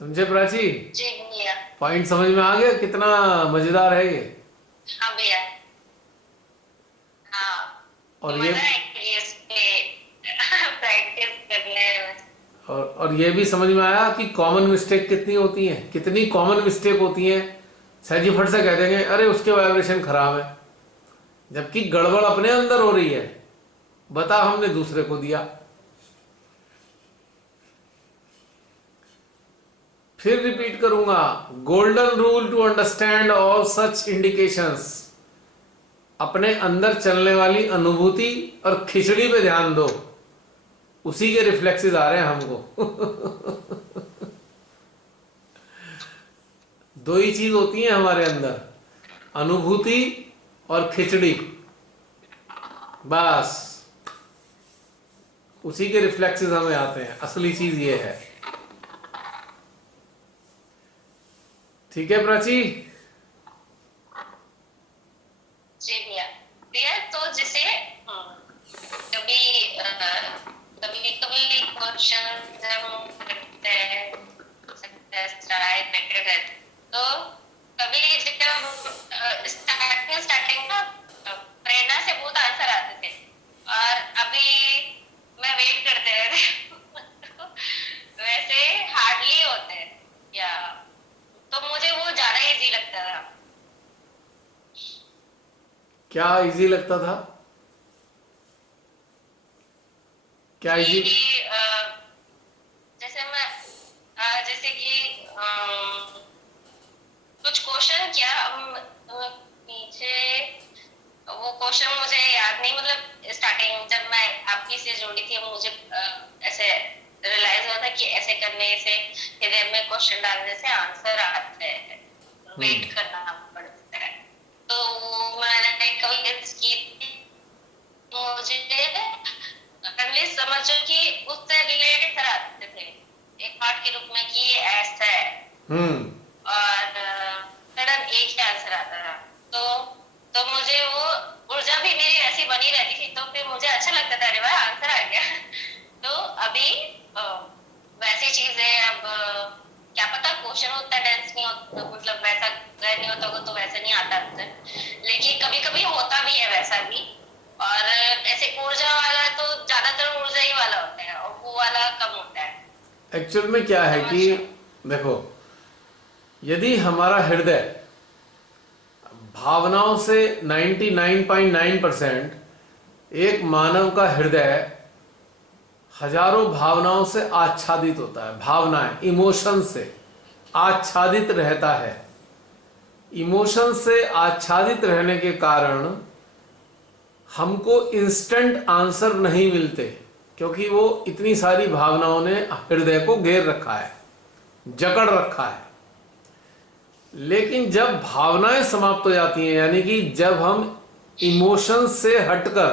समझे प्राची? जी भैया। पॉइंट समझ में आ गया कितना मजेदार है ये। हाँ भैया। हाँ। और ये मजा है इस पे प्रैक्टिस करने में। और ये भी समझ में आया कि कॉमन मिस्टेक कितनी होती हैं, कितनी कॉमन मिस्टेक होती हैं। सहजी फट से कह देंगे अरे उसके वाइब्रेशन खराब है, जबकि गड़बड़ अपने अंदर हो रही है, बता हमने दूसरे को दिया। फिर रिपीट करूंगा, golden rule to understand all such indications. अपने अंदर चलने वाली अनुभूति और खिचड़ी पे ध्यान दो, उसी के रिफ्लेक्सेस आ रहे हैं हमको। दो ही चीज होती है हमारे अंदर, अनुभूति और खिचड़ी, बस उसी के रिफ्लेक्सेस हमें आते हैं। असली चीज ये है। ठीक है प्राची? जी भैया। भैया तो जैसे कभी कभी कभी क्वेश्चन जब करते हैं ट्राई करते हैं तो कभी जब स्टार्टिंग ना प्रेरणा से बहुत आंसर आते थे और अभी मैं वेट करते रहती हूँ। वैसे हार्डली होते हैं या तो मुझे वो ज्यादा इजी लगता था। क्या इजी लगता था? क्या कि इजी? जैसे मैं जैसे कि कुछ क्वेश्चन क्या पीछे वो क्वेश्चन मुझे याद नहीं, मतलब स्टार्टिंग जब मैं आपकी से जुड़ी थी मुझे ऐसे रियलाइज हुआ था कि ऐसे करने से हृदय में क्वेश्चन डालने से आंसर आते हैं, वेट करना पड़ता है। तो मैंने कभी की मुझे एटलीस्ट समझो कि उससे रिलेटेड तरह आते थे एक पार्ट के रूप में कि ये ऐसा है हम्म। और सडन एक ही आंसर आता था। तो तो मुझे वो ऊर्जा भी मेरी ऐसी बनी रहती थी, तो फिर मुझे अच्छा लगता था अरे वाह आंसर आ गया। तो अभी वैसी चीज है अब क्या पता क्वेश्चन उतना डेंस नहीं होता, मतलब वैसा नहीं होता होगा तो वैसा नहीं आता आंसर, लेकिन कभी कभी होता भी है वैसा भी। और ऐसे ऊर्जा वाला तो ज्यादातर ऊर्जा ही वाला होता है और वो वाला कम होता है। एक्चुअल में क्या है समझ कि रहे हो? देखो, यदि हमारा हृदय भावनाओं से 99.9%, एक मानव का हृदय हजारों भावनाओं से आच्छादित होता है, भावनाएं इमोशन से आच्छादित रहता है। इमोशन से आच्छादित रहने के कारण हमको इंस्टेंट आंसर नहीं मिलते, क्योंकि वो इतनी सारी भावनाओं ने हृदय को घेर रखा है, जकड़ रखा है। लेकिन जब भावनाएं समाप्त हो जाती हैं, यानी कि जब हम इमोशंस से हटकर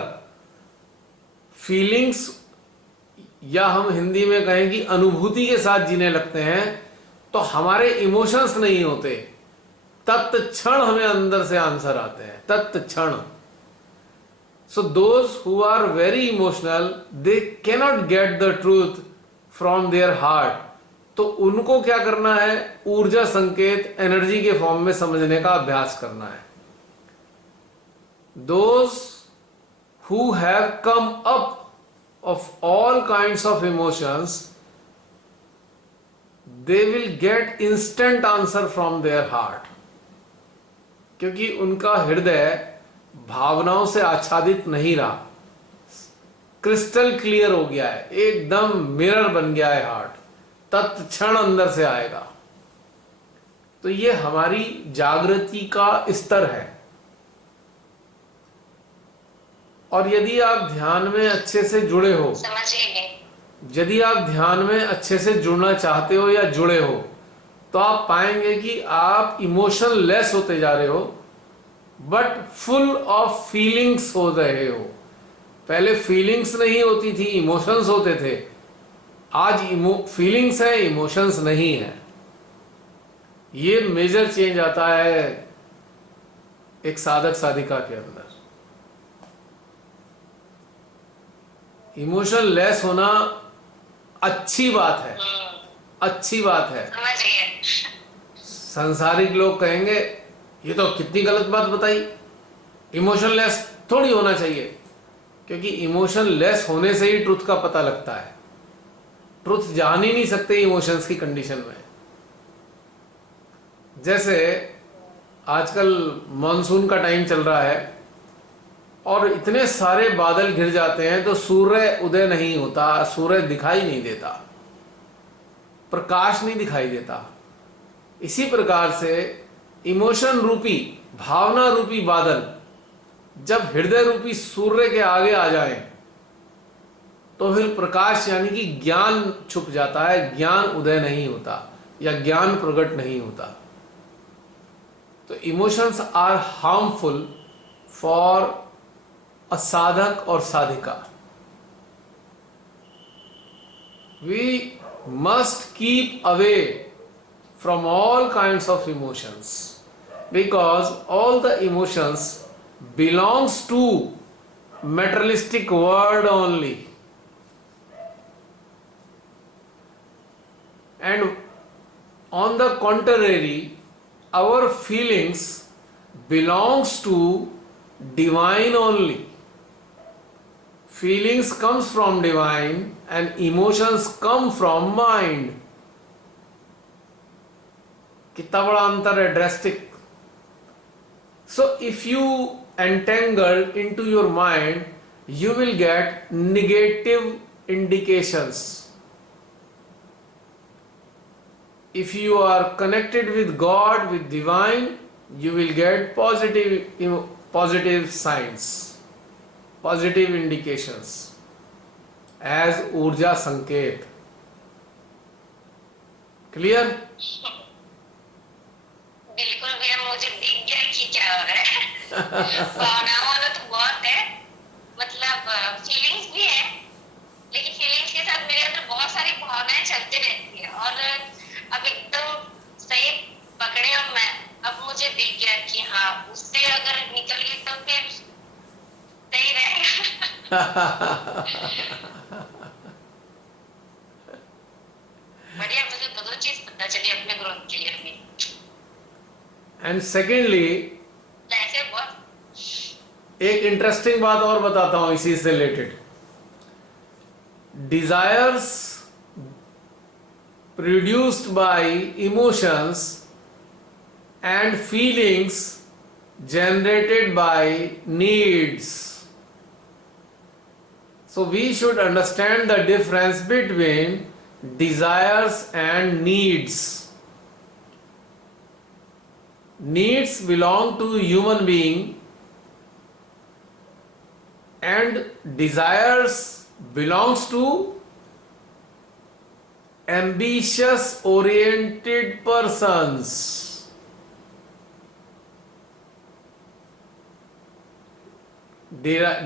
फीलिंग्स, या हम हिंदी में कहें कि अनुभूति के साथ जीने लगते हैं, तो हमारे इमोशंस नहीं होते, तत्क्षण हमें अंदर से आंसर आते हैं, तत्क्षण। So those who are very emotional, they cannot get the truth from their heart. तो उनको क्या करना है? ऊर्जा संकेत एनर्जी के फॉर्म में समझने का अभ्यास करना है। Those who have come up of all kinds of emotions, they will get instant answer from their heart, क्योंकि उनका हृदय भावनाओं से आच्छादित नहीं रहा, क्रिस्टल क्लियर हो गया है, एकदम मिरर बन गया है हार्ट, तत्क्षण अंदर से आएगा। तो ये हमारी जागृति का स्तर है। और यदि आप ध्यान में अच्छे से जुड़े हो, समझ गए। यदि आप ध्यान में अच्छे से जुड़ना चाहते हो या जुड़े हो, तो आप पाएंगे कि आप इमोशन लेस होते जा रहे हो, बट फुल ऑफ फीलिंग्स हो रहे हो। पहले फीलिंग्स नहीं होती थी, इमोशंस होते थे। आज फीलिंग्स है, इमोशंस नहीं है। ये मेजर चेंज आता है एक साधक साधिका के अंदर। इमोशन लेस होना अच्छी बात है, अच्छी बात है। समझ गए। संसारिक लोग कहेंगे ये तो कितनी गलत बात बताई, इमोशनलेस थोड़ी होना चाहिए, क्योंकि इमोशनलेस होने से ही ट्रुथ का पता लगता है। ट्रुथ जान ही नहीं सकते इमोशंस की कंडीशन में। जैसे आजकल मॉनसून का टाइम चल रहा है और इतने सारे बादल घिर जाते हैं तो सूर्य उदय नहीं होता, सूर्य दिखाई नहीं देता, प्रकाश नहीं दिखाई देता। इसी प्रकार से इमोशन रूपी, भावना रूपी बादल जब हृदय रूपी सूर्य के आगे आ जाए तो फिर प्रकाश यानी कि ज्ञान छुप जाता है, ज्ञान उदय नहीं होता या ज्ञान प्रकट नहीं होता। तो emotions are harmful for a साधक और साधिका। We must keep away from all kinds of emotions, because all the emotions belongs to materialistic world only, and on the contrary our feelings belongs to divine only. Feelings comes from divine and emotions come from mind. कितना बड़ा अंतर है, drastic. So if you entangle into your mind you will get negative indications. If you are connected with God, with divine, you will get positive science, positive indications as ऊर्जा संकेत। Clear? बिल्कुल भैया, मुझे दिख गया कि क्या हो रहा है। भावनाओं वाला तो बहुत है, मतलब फीलिंग्स भी है, लेकिन फीलिंग्स के साथ मेरे अंदर बहुत सारी भावनाएं चलती रहती है। और अब एकदम सही पकड़े और मैं, अब मुझे दिख गया कि हाँ, उससे अगर निकल गई तो फिर सही रहेगा। बढ़िया, मुझे दो चीज पता चली अपने ग्रोथ के लिए भी। एंड सेकेंडली, ऐसे बहुत एक इंटरेस्टिंग बात और बताता हूं इसी से related. Desires produced by emotions and feelings generated by needs. So we should understand the difference between desires and needs. Needs belong to human being and desires belongs to ambitious oriented persons.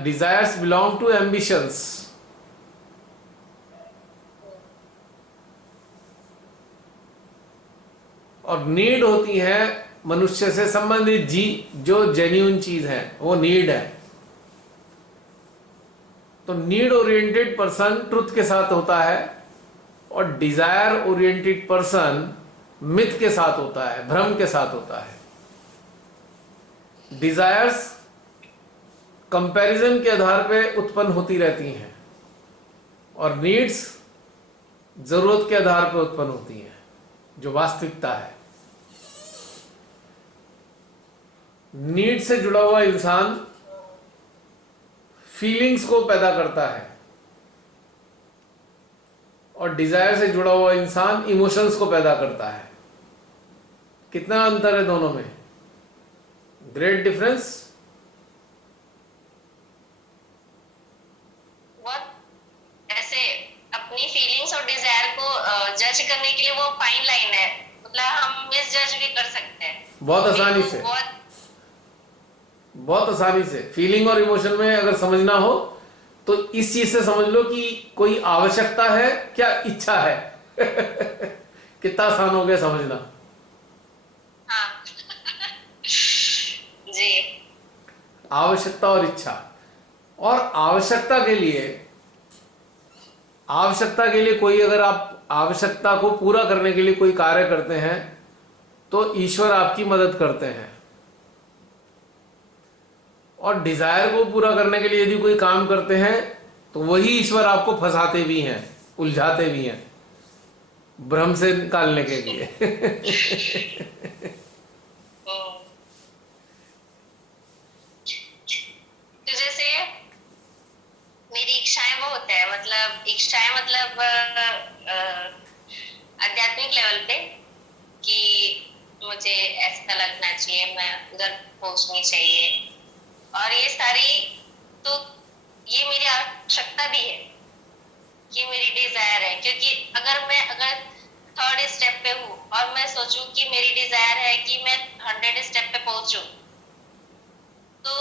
Desires belong to ambitions. और need होती है मनुष्य से संबंधित जो genuine चीज है, वो नीड है। तो नीड ओरिएंटेड पर्सन ट्रुथ के साथ होता है और डिजायर ओरिएंटेड पर्सन मिथ के साथ होता है, भ्रम के साथ होता है। डिजायर्स कंपैरिजन के आधार पे उत्पन्न होती रहती हैं और नीड्स जरूरत के आधार पर उत्पन्न होती हैं, जो वास्तविकता है। नीड से जुड़ा हुआ इंसान फीलिंग्स को पैदा करता है और डिजायर से जुड़ा हुआ इंसान इमोशंस को पैदा करता है। कितना अंतर है दोनों में, ग्रेट डिफरेंस। ऐसे अपनी फीलिंग्स और डिजायर को जज करने के लिए वो फाइन लाइन है, मतलब हम मिस जज भी कर सकते हैं बहुत आसानी से, बहुत आसानी से। फीलिंग और इमोशन में अगर समझना हो तो इस चीज से समझ लो कि कोई आवश्यकता है क्या इच्छा है। कितना आसान हो गया समझना। हाँ। जी। आवश्यकता और इच्छा। और आवश्यकता के लिए कोई अगर आवश्यकता को पूरा करने के लिए कोई कार्य करते हैं तो ईश्वर आपकी मदद करते हैं, और डिजायर को पूरा करने के लिए यदि कोई काम करते हैं तो वही ईश्वर आपको फंसाते भी हैं, उलझाते भी हैं, भ्रम से निकालने के लिए। तो जैसे मेरी इच्छाएं बहुत है, मतलब इच्छाएं मतलब आध्यात्मिक लेवल पे कि मुझे ऐसा लगना चाहिए, मैं उधर पहुंचनी चाहिए, और ये सारी, तो ये मेरी आवश्यकता भी है, ये मेरी डिजायर है। क्योंकि अगर थर्ड स्टेप पे हूँ और मैं सोचूं कि मेरी डिजायर है कि मैं 100 स्टेप पे पहुंचूं, तो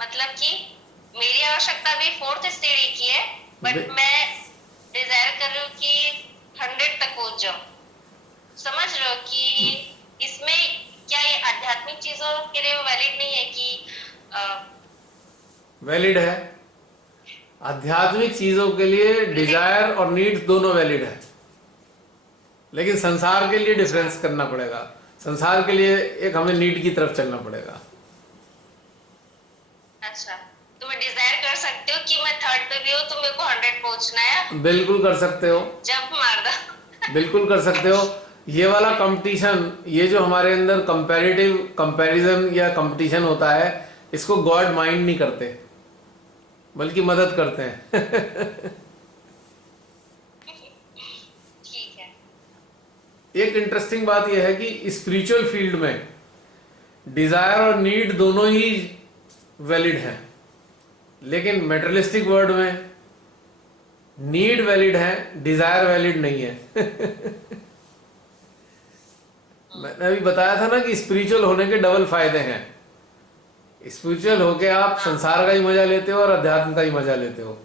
मतलब कि मेरी आवश्यकता भी 4th सीढ़ी की है, बट मैं डिजायर कर रही हूँ कि 100 तक पहुंच जाऊं। समझ रहे हो कि इसमें क्या ये आध्यात्मिक चीजों के लिए वैलिड नहीं है कि वैलिड है। आध्यात्मिक चीजों के लिए डिजायर और नीड्स दोनों वैलिड है, लेकिन संसार के लिए डिफरेंस करना पड़ेगा। संसार के लिए एक हमें नीड की तरफ चलना पड़ेगा। अच्छा, तो मैं डिजायर कर सकती हूँ कि मैं 3rd पे भी हूँ तो मेरे को 100 पहुंचना है। बिल्कुल कर सकते हो, जंप मार दो। बिल्कुल कर सकते हो। ये वाला कंपटीशन, ये जो हमारे अंदर कंपैरेटिव कंपैरिजन या कंपटीशन होता है, इसको गॉड माइंड नहीं करते, बल्कि मदद करते हैं। ठीक है। एक इंटरेस्टिंग बात यह है कि स्पिरिचुअल फील्ड में डिजायर और नीड दोनों ही वैलिड हैं, लेकिन मेटेरियलिस्टिक वर्ल्ड में नीड वैलिड है, डिजायर वैलिड नहीं है। मैंने अभी बताया था ना कि स्पिरिचुअल होने के डबल फायदे हैं। स्पिरिचुअल होके आप संसार का ही मजा लेते हो और अध्यात्म का ही मजा लेते हो।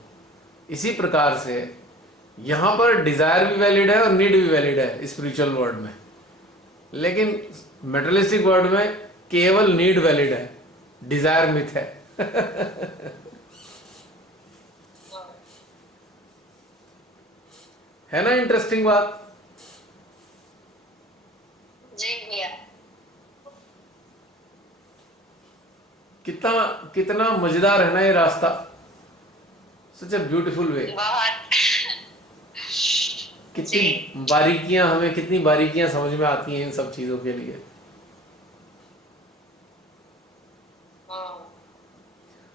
इसी प्रकार से यहां पर डिजायर भी वैलिड है और नीड भी वैलिड है स्पिरिचुअल वर्ल्ड में, लेकिन मेटेरियलिस्टिक वर्ल्ड में केवल नीड वैलिड है, डिजायर मिथ है। है ना इंटरेस्टिंग बात? जी भैया। कितना कितना मजेदार है ना ये रास्ता। सच ए ब्यूटीफुल वे। बहुत। कितनी बारीकियां, हमें कितनी बारीकियां समझ में आती हैं इन सब चीजों के लिए।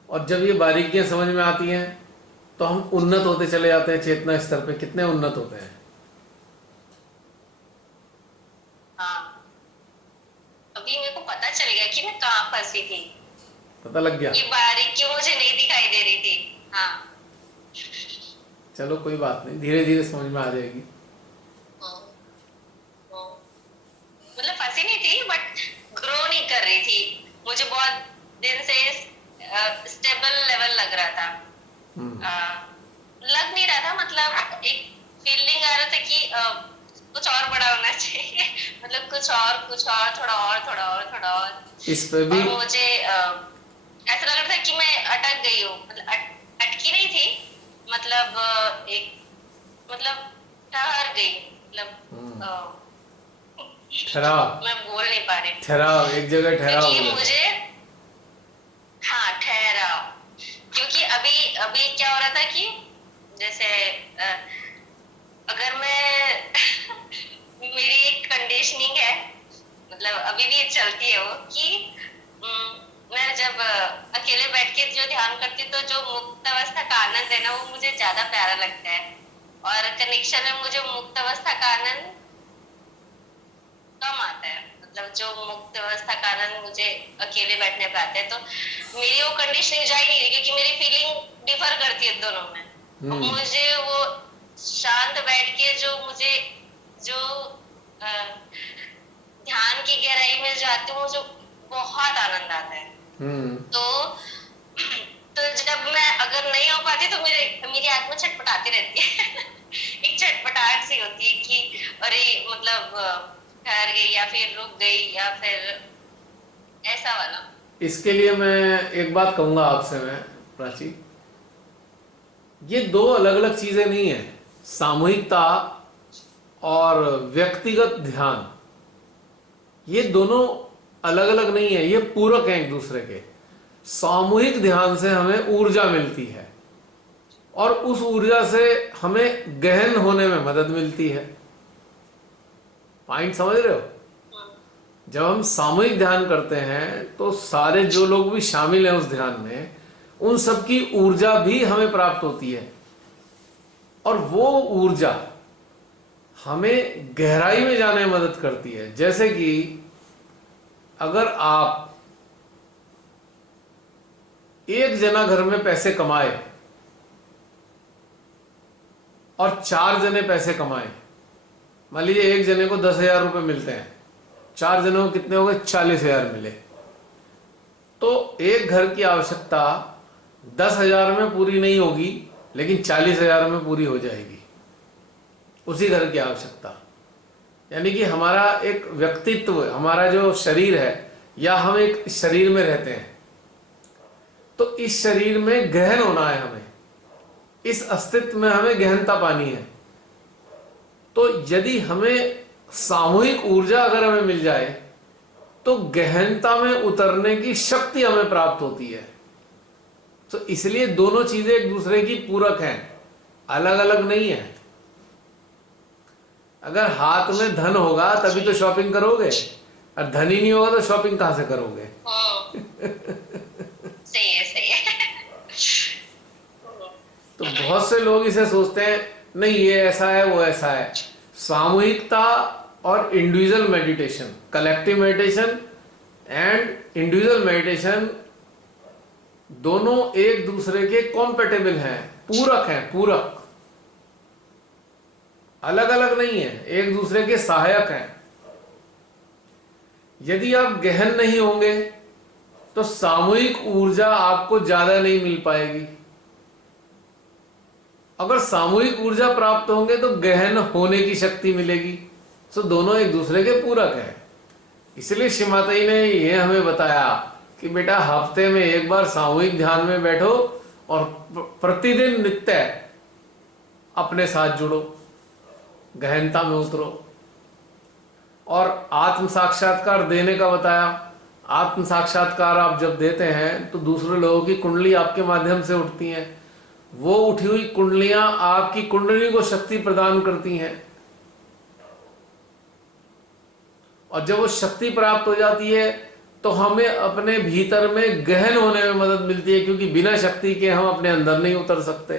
और जब ये बारीकियां समझ में आती हैं तो हम उन्नत होते चले जाते हैं चेतना स्तर पे। कितने उन्नत होते हैं। हाँ, अभी मेरे को पता चल गया कि मैं कहाँ फंसी थी। पता लग गया? ये बारीकी मुझे नहीं दिखाई दे रही थी। हाँ। चलो कोई बात नहीं, धीरे धीरे समझ में आ जाएगी। मतलब फंसी नहीं थी, बट ग्रो नहीं कर रही थी। मुझे बहुत दिन से स्टेबल लेवल लग रहा था। लग नहीं रहा था, मतलब एक फीलिंग आ रहा था कि कुछ और बड़ा होना चाहिए। मतलब कुछ और, थोड़ा और, थोड़ा और, थोड़ा और। इस पे भी और मुझे ऐसा लग रहा था कि मैं अटक गई हूँ। मतलब अटकी नहीं थी, मतलब मतलब ठहर गई। मतलब ठहराव, मैं बोल नहीं पा रही। ठहराव, एक जगह ठहराव हो क्योंकि गया। मुझे, हाँ, ठहराव। क्योंकि अभी अभी क्या हो रहा था कि जैसे अगर मैं मेरी एक कंडीशनिंग है, मतलब अभी भी चलती है वो, कि मैं जब अकेले बैठ के जो ध्यान करती हूँ तो जो मुक्त अवस्था का आनंद है ना, वो मुझे ज्यादा प्यारा लगता है। और कनेक्शन में मुझे मुक्त अवस्था का आनंद कम आता है। मतलब जो मुक्त अवस्था का आनंद मुझे अकेले बैठने पे आता है, तो मेरी वो कंडीशनिंग जा ही नहीं रही, क्योंकि मेरी फीलिंग डिफर करती है दोनों में। मुझे वो शांत बैठ के जो ध्यान की गहराई में जाती हूँ, मुझे बहुत आनंद आता है। तो जब मैं अगर नहीं हो पाती तो मेरी आत्मा छटपटाती रहती है। एक छटपटाहट सी होती है कि अरे, मतलब ठहर गई या फिर रुक गई या फिर ऐसा वाला। इसके लिए मैं एक बात कहूंगा आपसे, मैं प्राची, ये दो अलग अलग चीजें नहीं है। सामूहिकता और व्यक्तिगत ध्यान, ये दोनों अलग अलग नहीं है, ये पूरक हैं एक दूसरे के। सामूहिक ध्यान से हमें ऊर्जा मिलती है और उस ऊर्जा से हमें गहन होने में मदद मिलती है। पॉइंट समझ रहे हो? जब हम सामूहिक ध्यान करते हैं तो सारे जो लोग भी शामिल हैं उस ध्यान में, उन सबकी ऊर्जा भी हमें प्राप्त होती है और वो ऊर्जा हमें गहराई में जाने में मदद करती है। जैसे कि अगर आप एक जना घर में पैसे कमाए और 4 जने पैसे कमाए, मान लीजिए एक जने को 10,000 रुपये मिलते हैं, 4 जनों को कितने हो गए? 40,000 मिले। तो एक घर की आवश्यकता 10,000 में पूरी नहीं होगी, लेकिन 40,000 में पूरी हो जाएगी उसी घर की आवश्यकता। यानी कि हमारा एक व्यक्तित्व, हमारा जो शरीर है, या हम एक शरीर में रहते हैं, तो इस शरीर में गहन होना है हमें, इस अस्तित्व में हमें गहनता पानी है। तो यदि हमें सामूहिक ऊर्जा अगर हमें मिल जाए तो गहनता में उतरने की शक्ति हमें प्राप्त होती है। तो इसलिए दोनों चीजें एक दूसरे की पूरक हैं, अलग अलग नहीं है। अगर हाथ में धन होगा तभी तो शॉपिंग करोगे, और धन ही नहीं होगा तो शॉपिंग कहां से करोगे? सही है, सही है। तो बहुत से लोग इसे सोचते हैं, नहीं ये ऐसा है वो ऐसा है। सामूहिकता और individual meditation, collective meditation and individual meditation, दोनों एक दूसरे के कॉम्पेटेबल हैं, पूरक हैं, पूरक, अलग अलग नहीं है, एक दूसरे के सहायक हैं। यदि आप गहन नहीं होंगे तो सामूहिक ऊर्जा आपको ज्यादा नहीं मिल पाएगी। अगर सामूहिक ऊर्जा प्राप्त होंगे तो गहन होने की शक्ति मिलेगी। तो दोनों एक दूसरे के पूरक हैं। इसलिए श्री माताजी ने यह हमें बताया कि बेटा हफ्ते में एक बार सामूहिक ध्यान में बैठो और प्रतिदिन नित्य अपने साथ जुड़ो, गहनता में उतरो। और आत्म साक्षात्कार देने का बताया। आत्म साक्षात्कार आप जब देते हैं तो दूसरे लोगों की कुंडली आपके माध्यम से उठती हैं, वो उठी हुई कुंडलियां आपकी कुंडली को शक्ति प्रदान करती हैं, और जब वो शक्ति प्राप्त हो जाती है तो हमें अपने भीतर में गहन होने में मदद मिलती है, क्योंकि बिना शक्ति के हम अपने अंदर नहीं उतर सकते।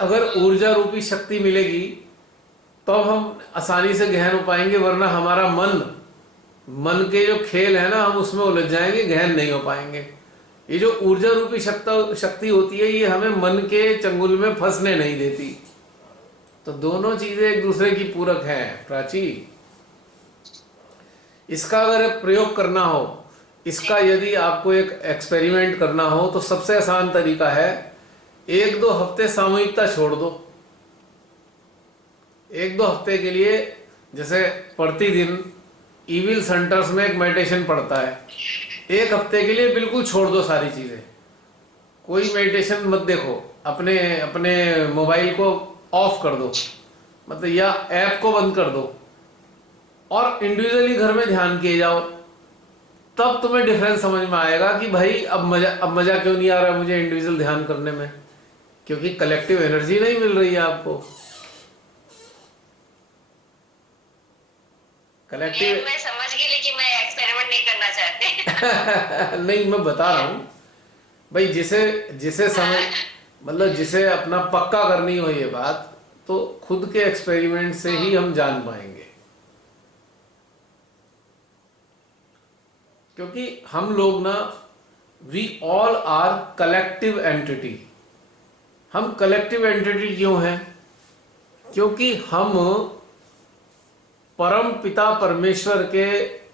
अगर ऊर्जा रूपी शक्ति मिलेगी तो हम आसानी से गहन हो पाएंगे, वरना हमारा मन के जो खेल है ना, हम उसमें उलझ जाएंगे, गहन नहीं हो पाएंगे। ये जो ऊर्जा रूपी शक्ति होती है, ये हमें मन के चंगुल में फंसने नहीं देती। तो दोनों चीजें एक दूसरे की पूरक हैं प्राची। इसका अगर प्रयोग करना हो, इसका यदि आपको एक एक्सपेरिमेंट करना हो, तो सबसे आसान तरीका है 1-2 हफ्ते सामूहिकता छोड़ दो। 1-2 हफ्ते के लिए, जैसे प्रतिदिन इविल सेंटर्स में एक मेडिटेशन पड़ता है, 1 हफ्ते के लिए बिल्कुल छोड़ दो सारी चीजें, कोई मेडिटेशन मत देखो, अपने मोबाइल को ऑफ कर दो, मतलब या ऐप को बंद कर दो, और इंडिविजुअली घर में ध्यान किए जाओ। तब तुम्हें डिफरेंस समझ में आएगा कि भाई अब मजा क्यों नहीं आ रहा मुझे इंडिविजुअल ध्यान करने में, क्योंकि कलेक्टिव एनर्जी नहीं मिल रही है आपको। कलेक्टिव मैं समझ गई, लेकिन मैं एक्सपेरिमेंट नहीं करना चाहती। नहीं, मैं बता रहा हूं भाई, जिसे समझ, मतलब जिसे अपना पक्का करनी हो ये बात, तो खुद के एक्सपेरिमेंट से ही हम जान पाएंगे। क्योंकि हम लोग ना, we all are collective entity. हम कलेक्टिव एंटिटी क्यों हैं? क्योंकि हम परम पिता परमेश्वर के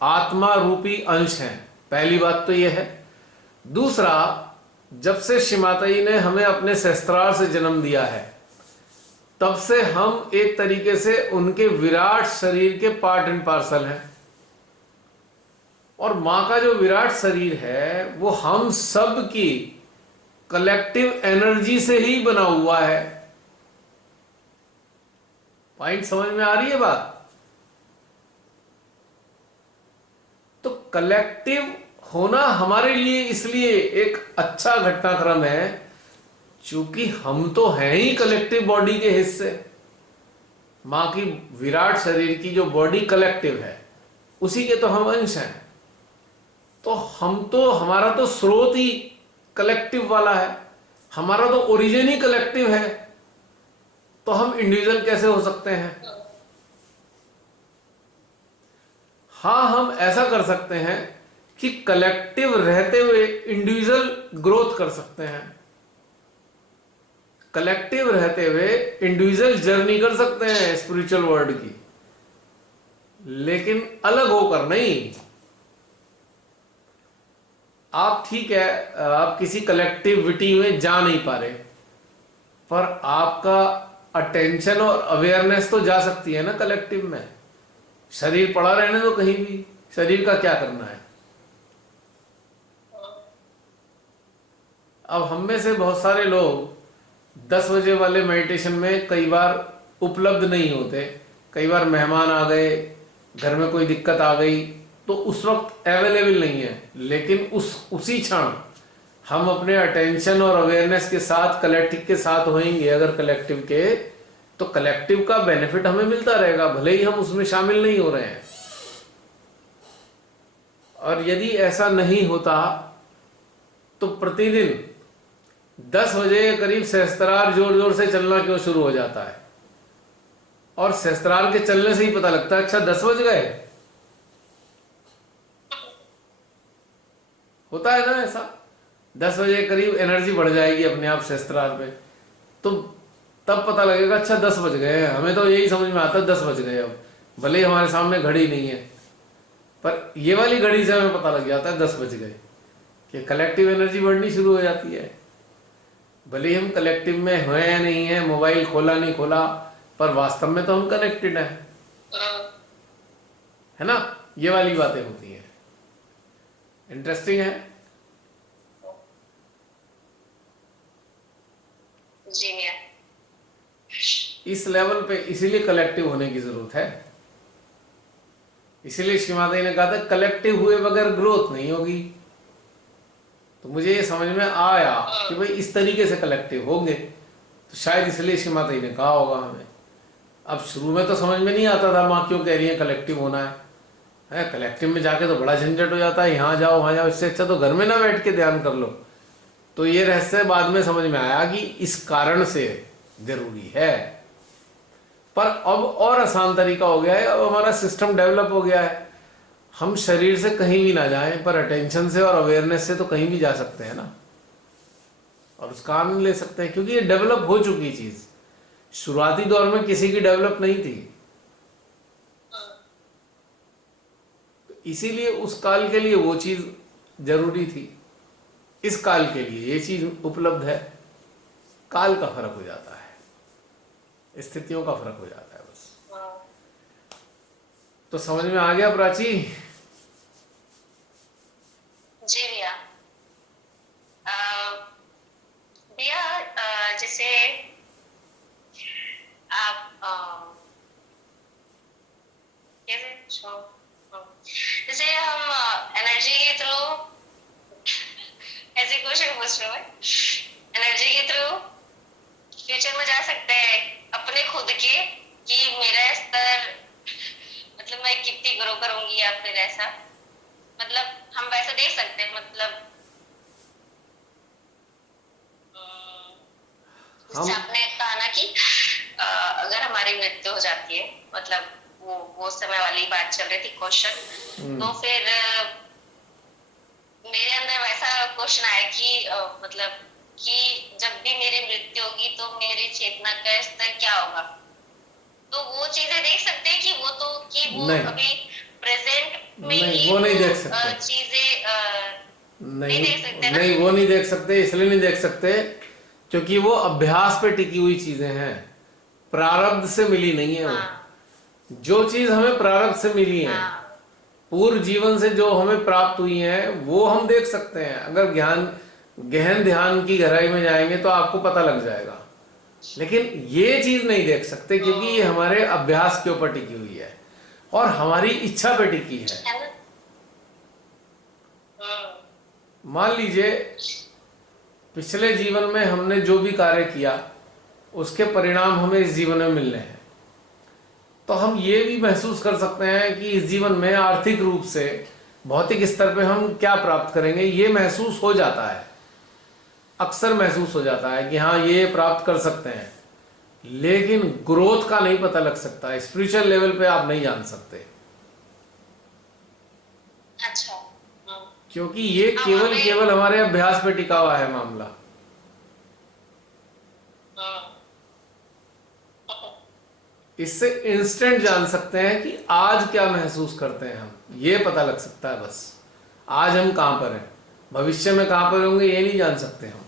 आत्मा रूपी अंश हैं। पहली बात तो यह है। दूसरा, जब से श्री माताजी ने हमें अपने सहस्त्रार से जन्म दिया है, तब से हम एक तरीके से उनके विराट शरीर के पार्ट एंड पार्सल हैं। और मां का जो विराट शरीर है वो हम सब की कलेक्टिव एनर्जी से ही बना हुआ है। पॉइंट समझ में आ रही है बात? तो कलेक्टिव होना हमारे लिए इसलिए एक अच्छा घटनाक्रम है क्योंकि हम तो हैं ही कलेक्टिव बॉडी के हिस्से। मां की विराट शरीर की जो बॉडी कलेक्टिव है, उसी के तो हम अंश हैं। तो हमारा तो स्रोत ही कलेक्टिव वाला है, हमारा तो ओरिजिन ही कलेक्टिव है। तो हम इंडिविजुअल कैसे हो सकते हैं? हाँ, हम ऐसा कर सकते हैं कि कलेक्टिव रहते हुए इंडिविजुअल ग्रोथ कर सकते हैं। कलेक्टिव रहते हुए इंडिविजुअल जर्नी कर सकते हैं स्पिरिचुअल वर्ल्ड की, लेकिन अलग होकर नहीं। आप ठीक है, आप किसी कलेक्टिविटी में जा नहीं पा रहे, पर आपका अटेंशन और अवेयरनेस तो जा सकती है ना कलेक्टिव में। शरीर पड़ा रहने दो कहीं भी, शरीर का क्या करना है। अब हम में से बहुत सारे लोग 10 बजे वाले मेडिटेशन में कई बार उपलब्ध नहीं होते। कई बार मेहमान आ गए, घर में कोई दिक्कत आ गई, तो उस वक्त अवेलेबल नहीं है। लेकिन उसी क्षण हम अपने अटेंशन और अवेयरनेस के साथ कलेक्टिव के साथ होंगे अगर कलेक्टिव के, तो कलेक्टिव का बेनिफिट हमें मिलता रहेगा, भले ही हम उसमें शामिल नहीं हो रहे हैं। और यदि ऐसा नहीं होता तो प्रतिदिन 10 बजे के करीब सहस्त्रार जोर जोर से चलना क्यों शुरू हो जाता है? और सहस्त्रार के चलने से ही पता लगता है अच्छा 10 बज गए। होता है ना ऐसा? 10 बजे के करीब एनर्जी बढ़ जाएगी अपने आप सहस्त्रार पे, तो तब पता लगेगा अच्छा 10 बज गए हैं। हमें तो यही समझ में आता है 10 बज गए, अब भले ही हमारे सामने घड़ी नहीं है, पर ये वाली घड़ी से हमें पता लग जाता है 10 बज गए, कि कलेक्टिव एनर्जी बढ़नी शुरू हो जाती है। भले ही हम कलेक्टिव में हैं या नहीं है, मोबाइल खोला नहीं खोला, पर वास्तव में तो हम कनेक्टेड है ना? ये वाली बातें होती हैं। इंटरेस्टिंग है। जी भैया। इस लेवल पे इसीलिए कलेक्टिव होने की जरूरत है। इसीलिए श्री माता जी ने कहा था कलेक्टिव हुए बगैर ग्रोथ नहीं होगी। तो मुझे ये समझ में आया कि भाई इस तरीके से कलेक्टिव होंगे, तो शायद इसलिए श्री माता जी ने कहा होगा हमें। अब शुरू में तो समझ में नहीं आता था माँ क्यों कह रही है कलेक्टिव होना है। कलेक्टिव में जाके तो बड़ा झंझट हो जाता है, यहाँ जाओ वहाँ जाओ, इससे अच्छा तो घर में ना बैठ के ध्यान कर लो। तो ये रहस्य बाद में समझ में आया कि इस कारण से जरूरी है। पर अब और आसान तरीका हो गया है, अब हमारा सिस्टम डेवलप हो गया है। हम शरीर से कहीं भी ना जाएं, पर अटेंशन से और अवेयरनेस से तो कहीं भी जा सकते हैं ना, और उसका आनंद ले सकते हैं, क्योंकि ये डेवलप हो चुकी चीज। शुरुआती दौर में किसी की डेवलप नहीं थी, इसीलिए उस काल के लिए वो चीज जरूरी थी। इस काल के लिए ये चीज उपलब्ध है। काल का फर्क हो जाता है, स्थितियों का फर्क हो जाता है बस। तो समझ में आ गया प्राची? जी भैया। भैया जैसे आप जैसे हम एनर्जी के थ्रू ऐसे क्वेश्चन पूछ रहे हैं, एनर्जी के थ्रू फ्यूचर में जा सकते हैं अपने खुद के, कि मेरा स्तर मतलब मैं कितनी ग्रो करूंगी या फिर ऐसा, मतलब हम वैसा देख सकते हैं, मतलब जैसे आपने कहा ना कि अगर हमारी मृत्यु हो जाती है, मतलब वो समय वाली बात चल रही थी क्वेश्चन, तो फिर मेरे अंदर वैसा क्वेश्चन आया कि मतलब कि जब भी मेरी मृत्यु होगी तो मेरी चेतना का स्तर क्या होगा। तो वो चीजें देख सकते हैं कि वो तो कि वो नहीं, अभी प्रेजेंट में नहीं, ही वो नहीं देख सकते चीजें नहीं देख सकते ना? नहीं, वो नहीं देख सकते। इसलिए नहीं देख सकते क्योंकि वो अभ्यास पे टिकी हुई चीजें हैं, प्रारब्ध से मिली नहीं है। वो जो चीज हमें प्रारब्ध से मिली है, पूर्व जीवन से जो हमें प्राप्त हुई है, वो हम देख सकते हैं। अगर ज्ञान गहन ध्यान की गहराई में जाएंगे तो आपको पता लग जाएगा। लेकिन ये चीज नहीं देख सकते क्योंकि ये हमारे अभ्यास के ऊपर टिकी हुई है और हमारी इच्छा पे टिकी है। है ना? मान लीजिए पिछले जीवन में हमने जो भी कार्य किया उसके परिणाम हमें इस जीवन में मिलने हैं, तो हम ये भी महसूस कर सकते हैं कि इस जीवन में आर्थिक रूप से भौतिक स्तर पे हम क्या प्राप्त करेंगे। ये महसूस हो जाता है, अक्सर महसूस हो जाता है कि हाँ ये प्राप्त कर सकते हैं, लेकिन ग्रोथ का नहीं पता लग सकता। स्पिरिचुअल लेवल पे आप नहीं जान सकते अच्छा। क्योंकि ये केवल केवल हमारे अभ्यास पे टिका हुआ है मामला। इससे इंस्टेंट जान सकते हैं कि आज क्या महसूस करते हैं हम, ये पता लग सकता है बस। आज हम कहां पर हैं, भविष्य में कहां पर होंगे ये नहीं जान सकते हम,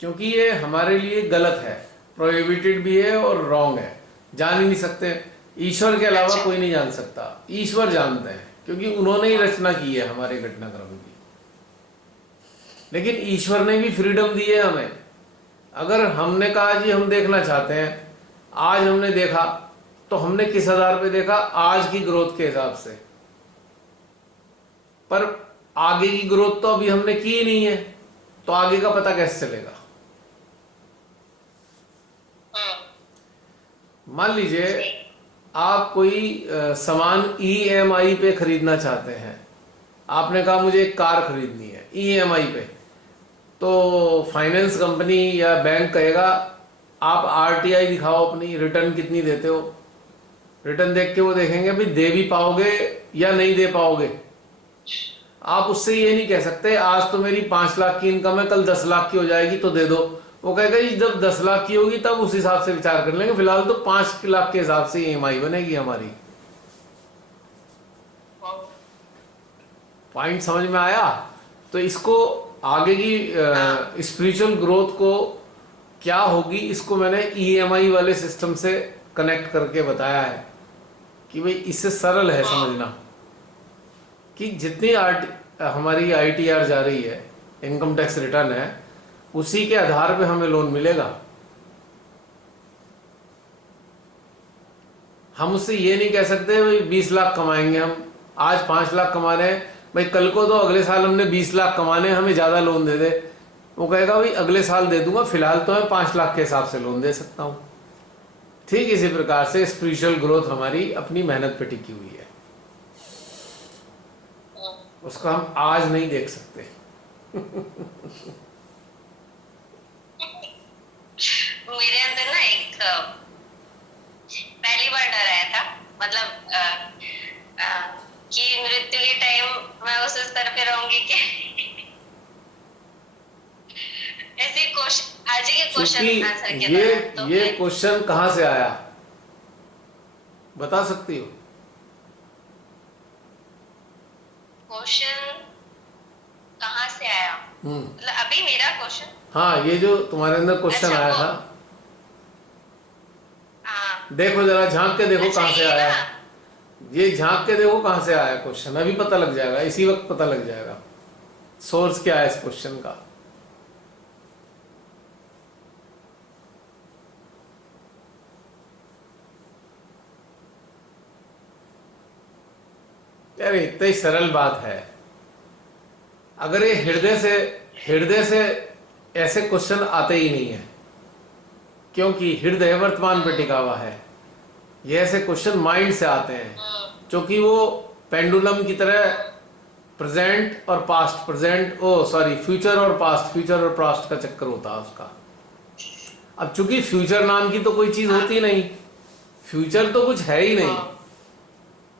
क्योंकि ये हमारे लिए गलत है, प्रोहिबिटेड भी है और रॉन्ग है। जान ही नहीं सकते। ईश्वर के अलावा कोई नहीं जान सकता, ईश्वर जानते हैं क्योंकि उन्होंने ही रचना की है हमारे घटनाक्रम की। लेकिन ईश्वर ने भी फ्रीडम दी है हमें। अगर हमने कहा जी हम देखना चाहते हैं, आज हमने देखा, तो हमने किस आधार पे देखा, आज की ग्रोथ के हिसाब से। पर आगे की ग्रोथ तो अभी हमने की ही नहीं है, तो आगे का पता कैसे चलेगा। मान लीजिए आप कोई सामान EMI पे खरीदना चाहते हैं। आपने कहा मुझे एक कार खरीदनी है EMI पे, तो फाइनेंस कंपनी या बैंक कहेगा आप RTI दिखाओ अपनी, रिटर्न कितनी देते हो। रिटर्न देख के वो देखेंगे भाई दे भी पाओगे या नहीं दे पाओगे। आप उससे ये नहीं कह सकते आज तो मेरी 5 लाख की इनकम है, कल 10 लाख की हो जाएगी तो दे दो। वो कहेगा जी जब 10 लाख की होगी तब उस हिसाब से विचार कर लेंगे, फिलहाल तो 5 लाख के हिसाब से EMI बनेगी हमारी। पॉइंट समझ में आया? तो इसको आगे की स्पिरिचुअल ग्रोथ को क्या होगी, इसको मैंने EMI वाले सिस्टम से कनेक्ट करके बताया है कि भाई इससे सरल है समझना कि जितनी हमारी ITR जा रही है, इनकम टैक्स रिटर्न है, उसी के आधार पे हमें लोन मिलेगा। हम उससे ये नहीं कह सकते भाई 20 लाख कमाएंगे हम, आज 5 लाख कमा रहे हैं भाई, कल को तो अगले साल हमने 20 लाख कमाने, हमें ज्यादा लोन दे दे। वो कहेगा भाई अगले साल दे दूंगा, फिलहाल तो मैं 5 लाख के हिसाब से लोन दे सकता हूं। ठीक इसी प्रकार से स्पिरिचुअल ग्रोथ हमारी अपनी मेहनत पे टिकी हुई है, उसको हम आज नहीं देख सकते। मेरे अंदर ना एक पहली बार डर आया था, मतलब कि मृत्यु के टाइम मैं उस स्तर पे रहूंगी कि ऐसे क्वेश्चन, आज के क्वेश्चन आंसर के दौरान तो ये क्वेश्चन कहां से आया बता सकती हो? क्वेश्चन कहाँ से आया? मतलब अभी मेरा क्वेश्चन? हाँ, ये जो तुम्हारे अंदर क्वेश्चन अच्छा, आया था, देखो जरा झांक के देखो कहां से आया। ये झांक के देखो कहां से आया क्वेश्चन, अभी पता लग जाएगा, इसी वक्त पता लग जाएगा सोर्स क्या है इस क्वेश्चन का। यार इतनी सरल बात है। अगर ये हृदय से ऐसे क्वेश्चन आते ही नहीं है, क्योंकि हृदय वर्तमान पे टिका हुआ है। ये ऐसे क्वेश्चन माइंड से आते हैं, क्योंकि वो पेंडुलम की तरह प्रेजेंट और पास्ट, फ्यूचर और पास्ट का चक्कर होता है उसका। अब चूंकि फ्यूचर नाम की तो कोई चीज होती नहीं, फ्यूचर तो कुछ है ही नहीं।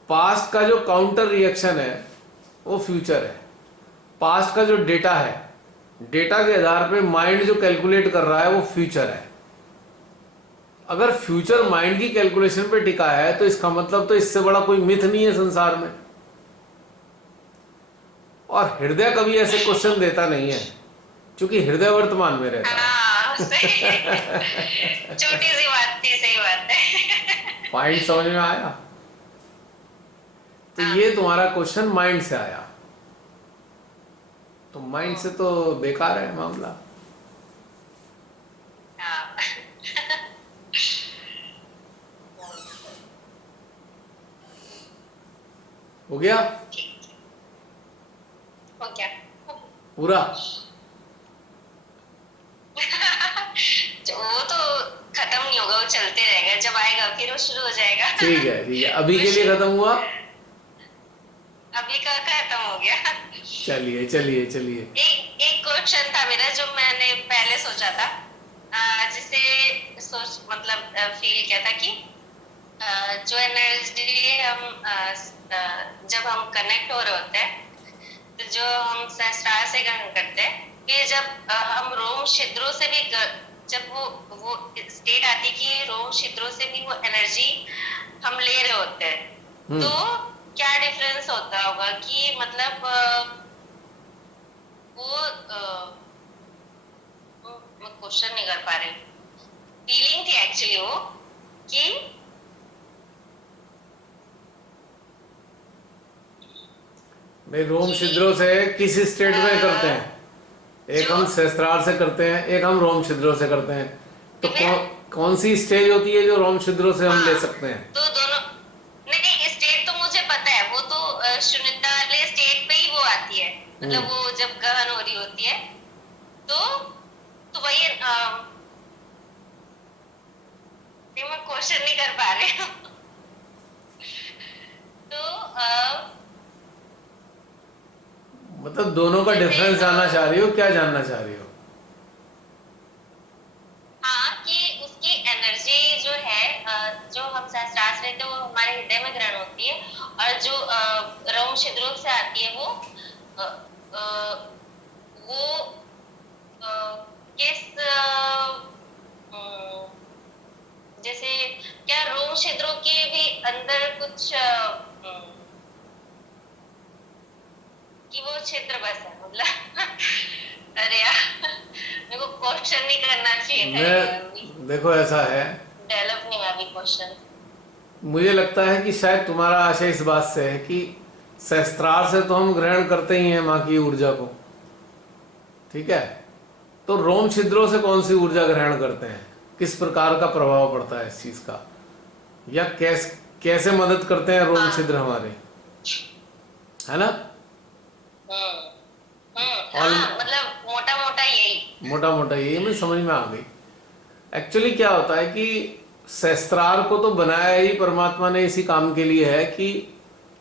पास्ट का जो काउंटर रिएक्शन है वो फ्यूचर है। पास्ट का जो डेटा है, डेटा के आधार पे माइंड जो कैलकुलेट कर रहा है वो फ्यूचर है। अगर फ्यूचर माइंड की कैलकुलेशन पे टिका है तो इसका मतलब तो इससे बड़ा कोई मिथ नहीं है संसार में। और हृदय कभी ऐसे क्वेश्चन देता नहीं है, क्योंकि हृदय वर्तमान में रहता है। छोटी सी बात थी, सही बात है। पॉइंट समझ में आया? तो ये तुम्हारा क्वेश्चन माइंड से आया, तो माइंड से तो बेकार है मामला। हाँ। हो गया ठीक, हो गया। पूरा? वो तो खत्म नहीं होगा, वो चलते रहेगा, जब आएगा फिर वो शुरू हो जाएगा। ठीक है ठीक है, अभी के लिए खत्म हुआ। अभी का खत्म हो गया। चलिए चलिए चलिए। एक क्वेश्चन था मेरा जो मैंने पहले सोचा था, जिसे सोच मतलब फील किया था कि जो एनर्जी हम जब हम कनेक्ट हो रहे होते हैं, तो जो हम सहस्त्रार से ग्रहण करते हैं, कि जब हम रोम छिद्रों से भी जब वो स्टेट आती है कि रोम छिद्रों से भी वो एनर्जी हम ले रहे होते हैं, तो क्या डिफरेंस होता होगा कि मतलब वो मैं क्वेश्चन नहीं कर पा रही, फीलिंग थी एक्चुअली वो कि भाई रोम छिद्रों से किस स्टेट में करते हैं? एक हम सहस्त्रार से करते हैं, एक हम रोम छिद्रों से करते हैं, तो कौन सी स्टेज होती है जो रोम छिद्रों से हम ले सकते हैं? तो दोनों, नहीं स्टेट तो मुझे पता है, वो तो शून्यता वाले स्टेट पे ही वो आती है, मतलब वो जब गहन हो रही होती है, तो वही मैं क्वेश्चन नहीं कर पा रही हूँ। तो मतलब दोनों का डिफरेंस जानना चाह रही हो, क्या जानना चाह रही हो? हाँ, कि उसकी एनर्जी जो है, जो हम सहस्त्रार से लेते हैं वो हमारे हृदय में ग्रहण होती है, और जो रोम छिद्रों से आती है अ, अ, वो किस जैसे क्या रोम छिद्रों के भी अंदर कुछ कि वो क्षेत्र बस है मतलब। अरे यार, मेरे को क्वेश्चन नहीं करना चाहिए था, देखो ऐसा है, डेवलप नहीं हुआ अभी क्वेश्चन। मुझे लगता है कि शायद तुम्हारा आशय इस बात से है कि सहस्त्रार से तो हम ग्रहण करते ही हैं माँ की ऊर्जा को, ठीक है, तो रोम छिद्रों से कौन सी ऊर्जा ग्रहण करते हैं, किस प्रकार का प्रभाव पड़ता है इस चीज का, या कैसे मदद करते हैं रोम छिद्र हमारे, है ना? और हाँ, मतलब मोटा मोटा यही मुझे समझ में आ गई। एक्चुअली क्या होता है कि सहस्त्रार को तो बनाया ही परमात्मा ने इसी काम के लिए है कि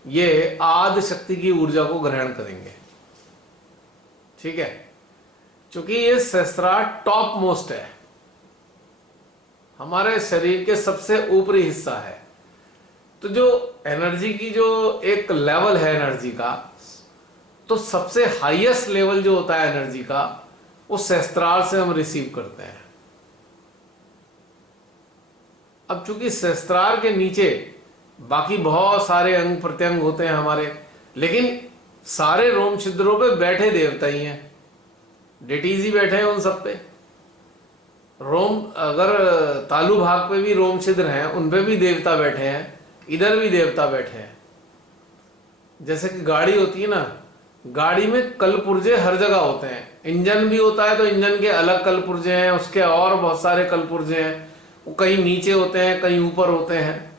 ये आदि शक्ति की ऊर्जा को ग्रहण करेंगे, ठीक है, क्योंकि ये सहस्त्रार टॉप मोस्ट है, हमारे शरीर के सबसे ऊपरी हिस्सा है। तो जो एनर्जी की जो एक लेवल है एनर्जी का, तो सबसे हाईएस्ट लेवल जो होता है एनर्जी का, वो सहस्त्रार से हम रिसीव करते हैं। अब चूंकि सहस्त्रार के नीचे बाकी बहुत सारे अंग प्रत्यंग होते हैं हमारे, लेकिन सारे रोम छिद्रों पे बैठे देवता ही हैं, डेटीज ही बैठे हैं उन सब पे। रोम अगर तालु भाग पे भी रोम छिद्र हैं, उन पे भी देवता बैठे हैं, इधर भी देवता बैठे हैं। जैसे कि गाड़ी होती है ना, गाड़ी में कल पुर्जे हर जगह होते हैं, इंजन भी होता है तो इंजन के अलग कल पुर्जे हैं, उसके और बहुत सारे कल पुर्जे हैं, वो कहीं नीचे होते हैं कहीं ऊपर होते हैं,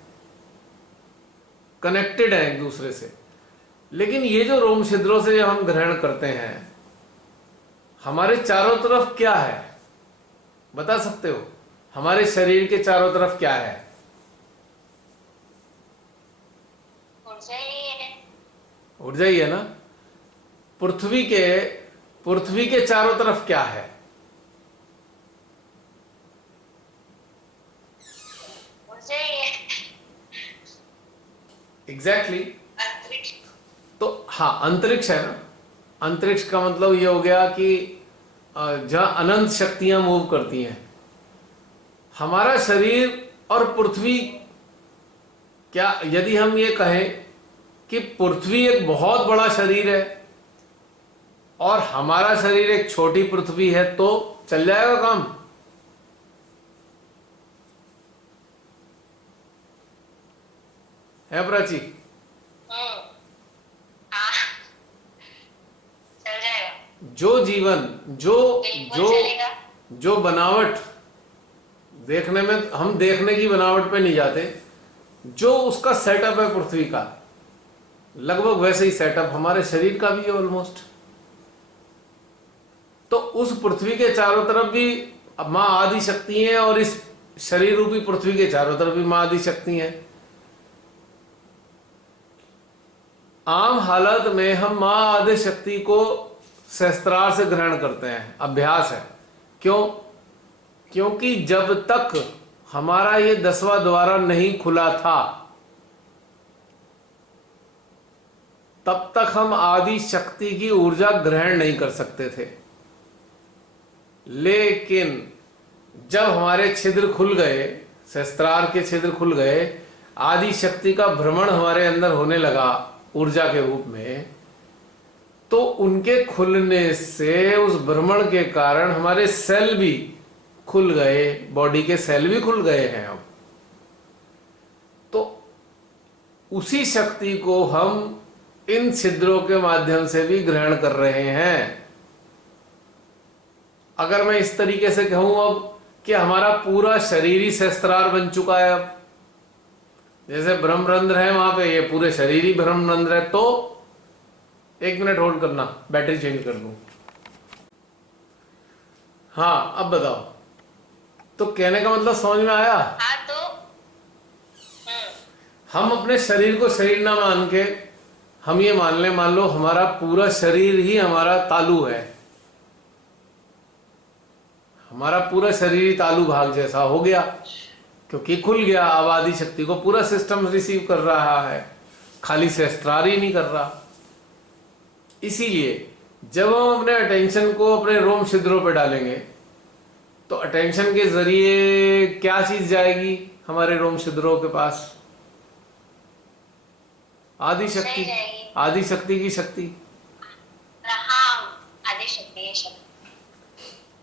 कनेक्टेड है एक दूसरे से। लेकिन ये जो रोम छिद्रों से हम ग्रहण करते हैं, हमारे चारों तरफ क्या है बता सकते हो? हमारे शरीर के चारों तरफ क्या है? ऊर्जा ही है ना। पृथ्वी के चारों तरफ क्या है? Exactly exactly। तो हाँ, अंतरिक्ष है ना। अंतरिक्ष का मतलब ये हो गया कि जहां अनंत शक्तियां मूव करती हैं। हमारा शरीर और पृथ्वी, क्या यदि हम ये कहें कि पृथ्वी एक बहुत बड़ा शरीर है और हमारा शरीर एक छोटी पृथ्वी है, तो चल जाएगा काम? है प्राची? जो जीवन, जो बिल्कुल जो चलेगा। जो बनावट देखने में, हम देखने की बनावट पे नहीं जाते, जो उसका सेटअप है पृथ्वी का, लगभग वैसे ही सेटअप हमारे शरीर का भी है ऑलमोस्ट। तो उस पृथ्वी के चारों तरफ भी मां आदि शक्ति है, और इस शरीर रूपी पृथ्वी के चारों तरफ भी मां आदि शक्ति है। आम हालत में हम मां आदि शक्ति को सहस्त्रार से ग्रहण करते हैं, अभ्यास है। क्यों? क्योंकि जब तक हमारा ये 10वां द्वारा नहीं खुला था, तब तक हम आदि शक्ति की ऊर्जा ग्रहण नहीं कर सकते थे। लेकिन जब हमारे छिद्र खुल गए, सहस्त्रार के छिद्र खुल गए, आदि शक्ति का भ्रमण हमारे अंदर होने लगा ऊर्जा के रूप में, तो उनके खुलने से, उस भ्रमण के कारण हमारे सेल भी खुल गए, बॉडी के सेल भी खुल गए हैं अब। तो उसी शक्ति को हम इन छिद्रों के माध्यम से भी ग्रहण कर रहे हैं। अगर मैं इस तरीके से कहूं अब कि हमारा पूरा शरीर ही सहस्त्रार बन चुका है, अब जैसे ब्रह्मरंध्र है वहां पे, ये पूरे शरीर ही ब्रह्मरंध्र है। तो 1 मिनट होल्ड करना, बैटरी चेंज कर दूं। हाँ, अब बताओ। तो कहने का मतलब समझ में आया? हाँ तो हम अपने शरीर को शरीर ना मान के हम ये मान ले, मान लो हमारा पूरा शरीर ही हमारा तालू है, हमारा पूरा शरीर ही तालू भाग जैसा हो गया, क्योंकि खुल गया। अब आदि शक्ति को पूरा सिस्टम रिसीव कर रहा है, खाली सहस्त्रार ही नहीं कर रहा। इसीलिए जब हम अपने अटेंशन को अपने रोम छिद्रों पर डालेंगे, तो अटेंशन के जरिए क्या चीज जाएगी हमारे रोम छिद्रों के पास? आदि शक्ति, आदि शक्ति की शक्ति। हाँ, आदि शक्ति है शक्ति।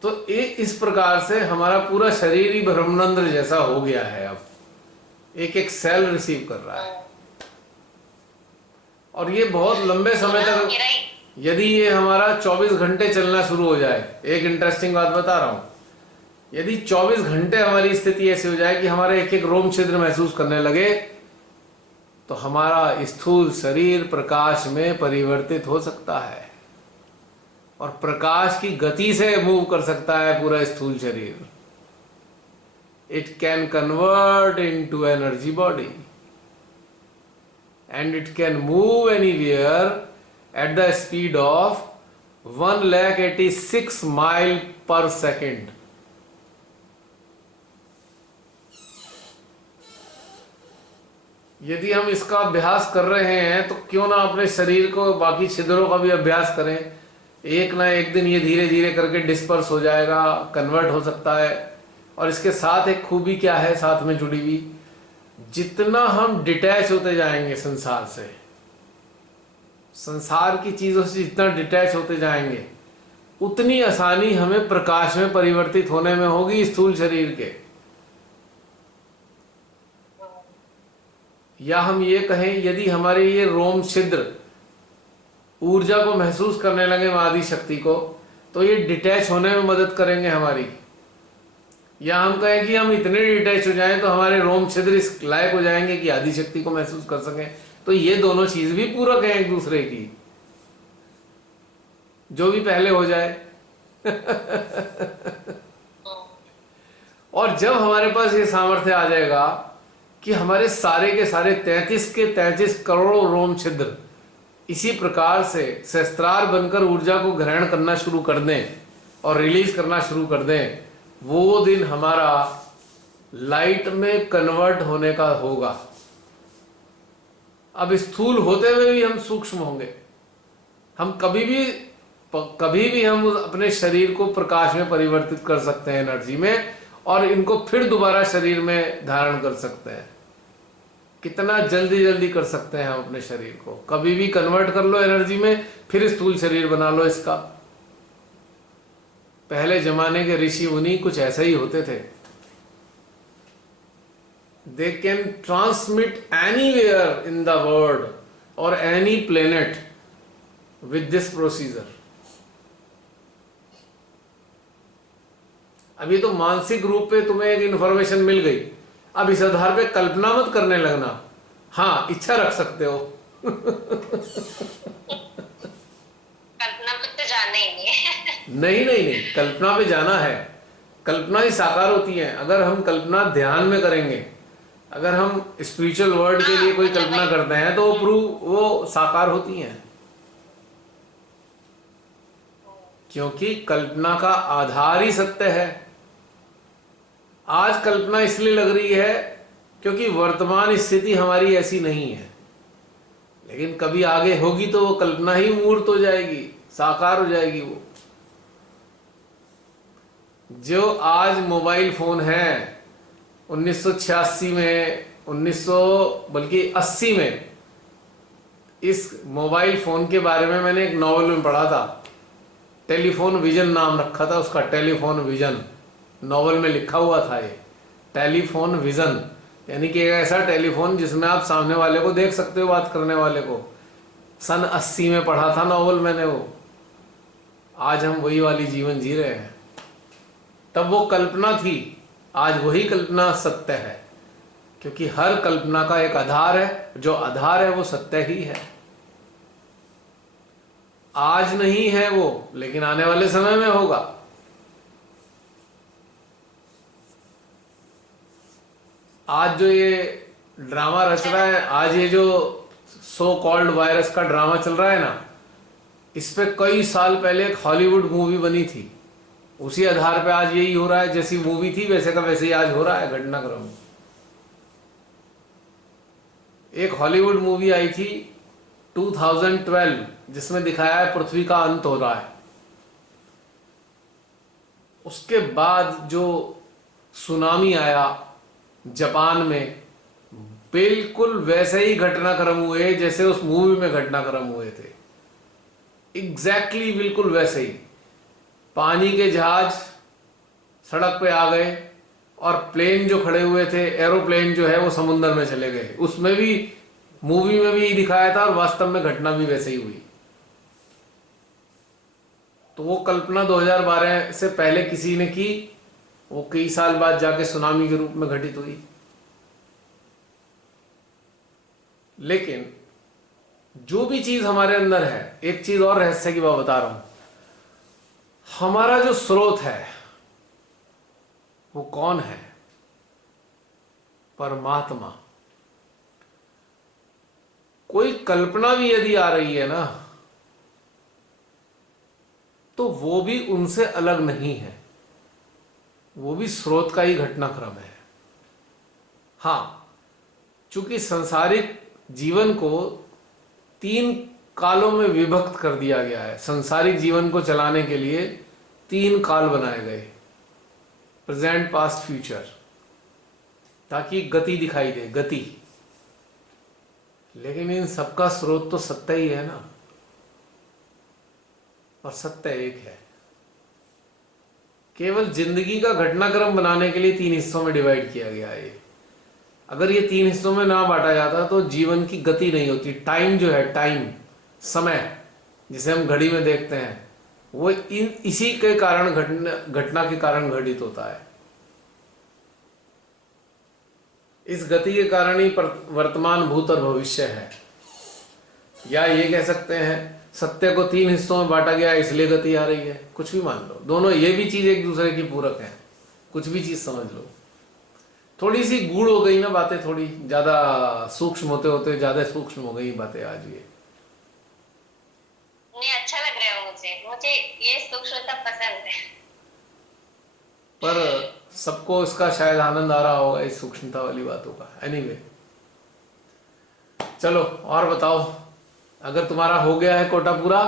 तो इस प्रकार से हमारा पूरा शरीर ही ब्रह्मरंध्र जैसा हो गया है। अब एक एक सेल रिसीव कर रहा है, और ये बहुत लंबे समय तक, यदि ये हमारा 24 घंटे चलना शुरू हो जाए, एक इंटरेस्टिंग बात बता रहा हूं, यदि 24 घंटे हमारी स्थिति ऐसी हो जाए कि हमारे एक एक रोम छिद्र महसूस करने लगे, तो हमारा स्थूल शरीर प्रकाश में परिवर्तित हो सकता है, और प्रकाश की गति से मूव कर सकता है पूरा स्थूल शरीर। It can convert into energy body, and it can move anywhere at the speed of 186 mile पर सेकेंड। यदि हम इसका अभ्यास कर रहे हैं, तो क्यों ना अपने शरीर को, बाकी छिद्रों का भी अभ्यास करें। एक ना एक दिन ये धीरे धीरे करके डिस्पर्स हो जाएगा, कन्वर्ट हो सकता है। और इसके साथ एक खूबी क्या है साथ में जुड़ी हुई, जितना हम डिटैच होते जाएंगे संसार से, संसार की चीजों से जितना डिटैच होते जाएंगे, उतनी आसानी हमें प्रकाश में परिवर्तित होने में होगी स्थूल शरीर के। या हम ये कहें, यदि हमारे ये रोम छिद्र ऊर्जा को महसूस करने लगे आदि शक्ति को, तो ये डिटैच होने में मदद करेंगे हमारी। या हम कहें कि हम इतने डिटैच हो जाएं तो हमारे रोम छिद्र इस लायक हो जाएंगे कि आदि शक्ति को महसूस कर सकें। तो ये दोनों चीज भी पूरक हैं एक दूसरे की, जो भी पहले हो जाए। और जब हमारे पास ये सामर्थ्य आ जाएगा कि हमारे सारे के सारे 33 के 33 करोड़ों रोम छिद्र इसी प्रकार से सहस्त्रार बनकर ऊर्जा को ग्रहण करना शुरू कर दें और रिलीज करना शुरू कर दें, वो दिन हमारा लाइट में कन्वर्ट होने का होगा। अब स्थूल होते हुए भी हम सूक्ष्म होंगे। हम कभी भी हम अपने शरीर को प्रकाश में परिवर्तित कर सकते हैं, एनर्जी में, और इनको फिर दोबारा शरीर में धारण कर सकते हैं। कितना जल्दी जल्दी कर सकते हैं हम अपने शरीर को, कभी भी कन्वर्ट कर लो एनर्जी में, फिर स्थूल शरीर बना लो इसका। पहले जमाने के ऋषि मुनि कुछ ऐसे ही होते थे। They can transmit anywhere in the world और any planet with this procedure. अब ये तो मानसिक रूप पे तुम्हें एक इंफॉर्मेशन मिल गई, अब इस आधार पे कल्पना मत करने लगना। हाँ, इच्छा रख सकते हो। कल्पना में तो जाना ही नहीं है। नहीं नहीं नहीं, कल्पना पे जाना है। कल्पना ही साकार होती है अगर हम कल्पना ध्यान में करेंगे। अगर हम स्पिरिचुअल वर्ल्ड के हाँ लिए कोई मतलब कल्पना वही। करते हैं तो वो साकार होती हैं। क्योंकि कल्पना का आधार ही सत्य है। आज कल्पना इसलिए लग रही है क्योंकि वर्तमान स्थिति हमारी ऐसी नहीं है, लेकिन कभी आगे होगी तो वो कल्पना ही मूर्त हो जाएगी, साकार हो जाएगी। वो जो आज मोबाइल फोन है, 1986 में, 1900 बल्कि 80 में इस मोबाइल फोन के बारे में मैंने एक नॉवल में पढ़ा था। टेलीफोन विजन नाम रखा था उसका, टेलीफोन विजन। नॉवल में लिखा हुआ था ये टेलीफोन विजन, यानी कि एक ऐसा टेलीफोन जिसमें आप सामने वाले को देख सकते हो, बात करने वाले को। सन 80 में पढ़ा था नॉवल मैंने वो। आज हम वही वाली जीवन जी रहे हैं। तब वो कल्पना थी, आज वही कल्पना सत्य है। क्योंकि हर कल्पना का एक आधार है, जो आधार है वो सत्य ही है। आज नहीं है वो, लेकिन आने वाले समय में होगा। आज जो ये ड्रामा रच रहा है, आज ये जो सो कॉल्ड वायरस का ड्रामा चल रहा है ना, इस पे कई साल पहले एक हॉलीवुड मूवी बनी थी। उसी आधार पे आज यही हो रहा है, जैसी मूवी थी वैसे का वैसे ही आज हो रहा है घटनाक्रम। एक हॉलीवुड मूवी आई थी 2012 जिसमें दिखाया है पृथ्वी का अंत हो रहा है। उसके बाद जो सुनामी आया जापान में, बिल्कुल वैसे ही घटनाक्रम हुए जैसे उस मूवी में घटनाक्रम हुए थे। एग्जैक्टली बिल्कुल वैसे ही। पानी के जहाज सड़क पे आ गए और प्लेन जो खड़े हुए थे, एरोप्लेन जो है वो समुद्र में चले गए। उसमें भी, मूवी में भी दिखाया था और वास्तव में घटना भी वैसे ही हुई। तो वो कल्पना 2012 से पहले किसी ने की, वो कई साल बाद जाके सुनामी के रूप में घटित हुई। लेकिन जो भी चीज हमारे अंदर है, एक चीज और रहस्य की बात बता रहा हूं, हमारा जो स्रोत है वो कौन है? परमात्मा। कोई कल्पना भी यदि आ रही है ना, तो वो भी उनसे अलग नहीं है, वो भी स्रोत का ही घटनाक्रम है। हां, चूंकि संसारिक जीवन को 3 कालों में विभक्त कर दिया गया है। संसारिक जीवन को चलाने के लिए 3 काल बनाए गए, प्रेजेंट, पास्ट, फ्यूचर, ताकि गति दिखाई दे, गति। लेकिन इन सबका स्रोत तो सत्य ही है ना, और सत्य एक है। केवल जिंदगी का घटनाक्रम बनाने के लिए 3 हिस्सों में डिवाइड किया गया है। अगर ये 3 हिस्सों में ना बांटा जाता तो जीवन की गति नहीं होती। टाइम जो है, टाइम, समय, जिसे हम घड़ी में देखते हैं, वो इसी के कारण, घटना के कारण घटित होता है। इस गति के कारण ही वर्तमान, भूत और भविष्य है। या ये कह सकते हैं सत्य को 3 हिस्सों में बांटा गया इसलिए गति आ रही है। कुछ भी मान लो, दोनों ये भी चीज एक दूसरे की पूरक है। कुछ भी चीज समझ लो। थोड़ी सी गूढ़ हो गई ना बातें, थोड़ी ज्यादा सूक्ष्म होते होते ज्यादा सूक्ष्म हो गई बातें आज ये। नहीं, अच्छा लग रहा है मुझे। मुझे ये सूक्ष्मता पसंद है। पर सबको इसका शायद आनंद आ रहा होगा इस सूक्ष्मता वाली बातों का। एनीवे, चलो और बताओ। अगर तुम्हारा हो गया है कोटा पूरा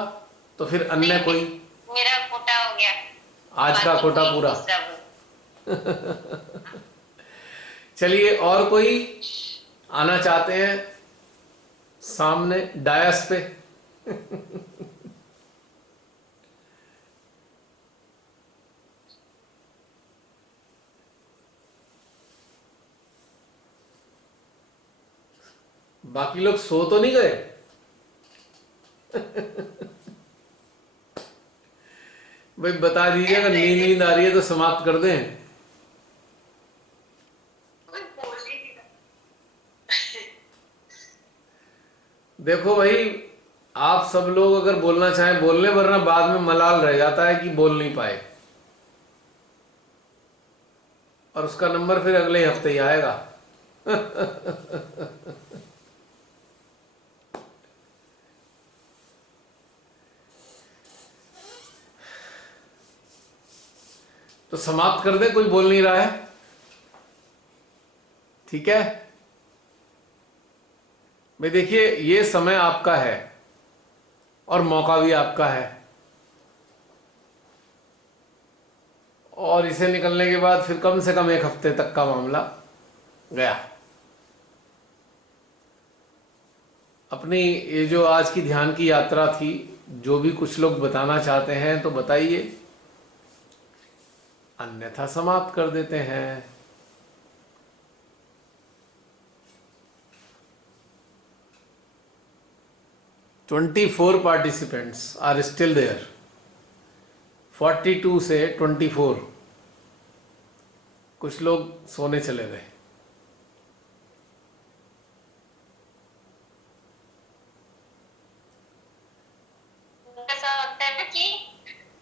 तो फिर अन्य नहीं, कोई। मेरा कोटा हो गया। आज का बाकी कोटा कोई पूरा। दूसरा बोल। चलिए, और कोई आना चाहते हैं सामने डायस पे? बाकी लोग सो तो नहीं गए? भाई बता दीजिए, अगर नींद नींद आ रही है तो समाप्त कर दें। कोई बोल ही नहीं रहा। देखो भाई, आप सब लोग अगर बोलना चाहें बोलने, वरना बाद में मलाल रह जाता है कि बोल नहीं पाए, और उसका नंबर फिर अगले हफ्ते ही आएगा। तो समाप्त कर दे, कोई बोल नहीं रहा है, ठीक है भाई। देखिए, ये समय आपका है और मौका भी आपका है, और इसे निकलने के बाद फिर कम से कम एक हफ्ते तक का मामला गया। अपनी ये जो आज की ध्यान की यात्रा थी, जो भी कुछ लोग बताना चाहते हैं तो बताइए, अन्यथा समाप्त कर देते हैं। "24 participants are still there", 42 से 24, कुछ लोग सोने चले गए। ऐसा होता है ना कि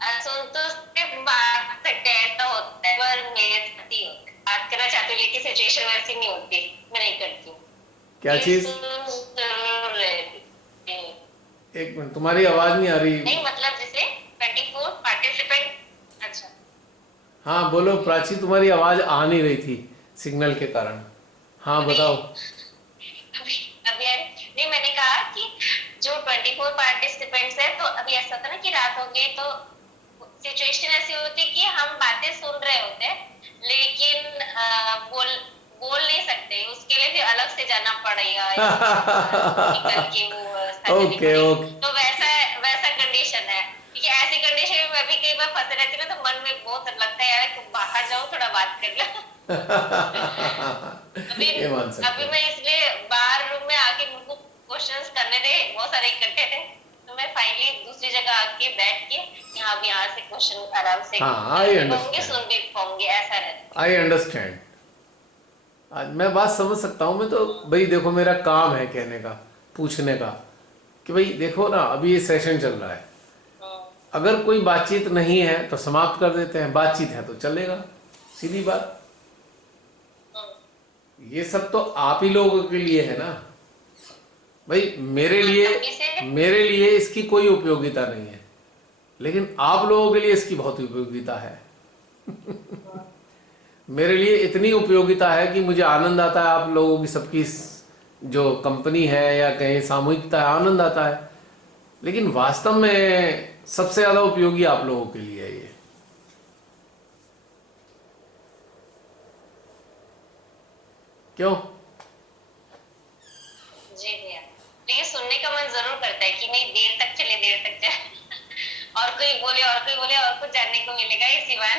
असंतोष के बाद से कहता होता है, पर मेरे साथ ही होता है। बात करना चाहती हूँ लेकिन सिचुएशन वैसी नहीं होती, मैं नहीं करती हूँ। क्या ये चीज? सुन जरूर रहती है। एक मिनट, तुम्हारी आवाज नहीं आ रही। नहीं मतलब जैसे 24 पार्टिसिपेंट। अच्छा। हाँ बोलो प्राची, तुम्हारी आवाज आ नहीं रही थी सिग्नल के कारण। हाँ अभी बताओ। अभी अभी नहीं, मैंने कहा कि जो 24 पार्टिसिपेंट्स है, तो अभी ऐसा होता है ना कि रात हो गई तो सिचुएशन ऐसी होती है कि हम बातें सुन रहे होते हैं, लेकिन बोल बोल नहीं सकते, उसके लिए फिर अलग से जाना पड़ेगा या निकल के वो व्यवस्था करनी ओके पड़ेगी। ओके। तो वैसा वैसा कंडीशन है, क्योंकि ऐसी कंडीशन में मैं भी कई बार फंसे रहती हूँ, तो मन में बहुत लगता है यार तुम बाहर जाओ, थोड़ा बात कर लो। अभी ये मान सकते अभी हैं। मैं इसलिए बाहर रूम में आके उनको क्वेश्चंस करने थे, बहुत सारे इकट्ठे थे, तो मैं फाइनली दूसरी जगह आके बैठ के यहाँ से क्वेश्चन आराम से हाँ कर आई भी पाऊंगी, अंडरस्टैंड, सुन भी पाऊंगी, ऐसा रहता आई अंडरस्टैंड। आज मैं बात समझ सकता हूँ। मैं तो भाई देखो, मेरा काम है कहने का, पूछने का, कि भाई देखो ना, अभी ये सेशन चल रहा है, है। अगर कोई बातचीत नहीं है तो समाप्त कर देते हैं, बातचीत है तो चलेगा, सीधी बात। ये सब तो आप ही लोगों के लिए है ना भाई। मेरे हाँ, लिए, तभी से मेरे लिए इसकी कोई उपयोगिता नहीं है, लेकिन आप लोगों के लिए इसकी बहुत उपयोगिता है। मेरे लिए इतनी उपयोगिता है कि मुझे आनंद आता है आप लोगों की सबकी जो कंपनी है या कहीं सामूहिकता है, आनंद आता है, लेकिन वास्तव में सबसे ज़्यादा उपयोगी आप लोगों के लिए है ये। क्यों? जी भैया, लेकिन सुनने का मन जरूर करता है कि नहीं, देर तक चले, देर तक चले। और कोई बोले और कोई बोले, और कुछ जानने को मिलेगा इसी बार।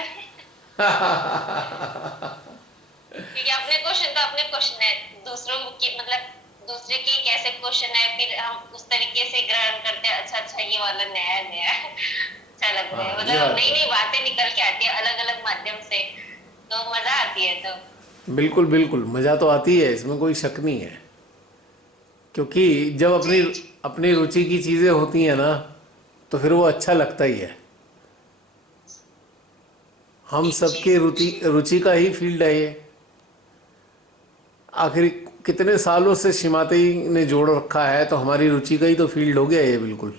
क्योंकि अपने क्वेश्चन तो अपने क्वेश्चन है, दूसरों की मतलब दूसरे के कैसे क्वेश्चन है, फिर हम उस तरीके से ग्रहण करते हैं, अच्छा अच्छा ये वाला नया नया अच्छा लग रहा है, हाँ ये मतलब बात नई है। नई बातें निकल के आती है अलग अलग माध्यम से, तो मजा आती है। तो बिल्कुल बिल्कुल, मज़ा तो आती है, इसमें कोई शक नहीं है, क्योंकि जब जी अपनी जी। अपनी रुचि की चीज़ें होती हैं ना, तो फिर वो अच्छा लगता ही है। हम एक सबके चीज रुचि पूछनी रुचि का ही फील्ड है ये। आखिर कितने सालों से शिमाते ने जोड़ रखा है, तो हमारी रुचि का ही तो फील्ड हो गया ये बिल्कुल।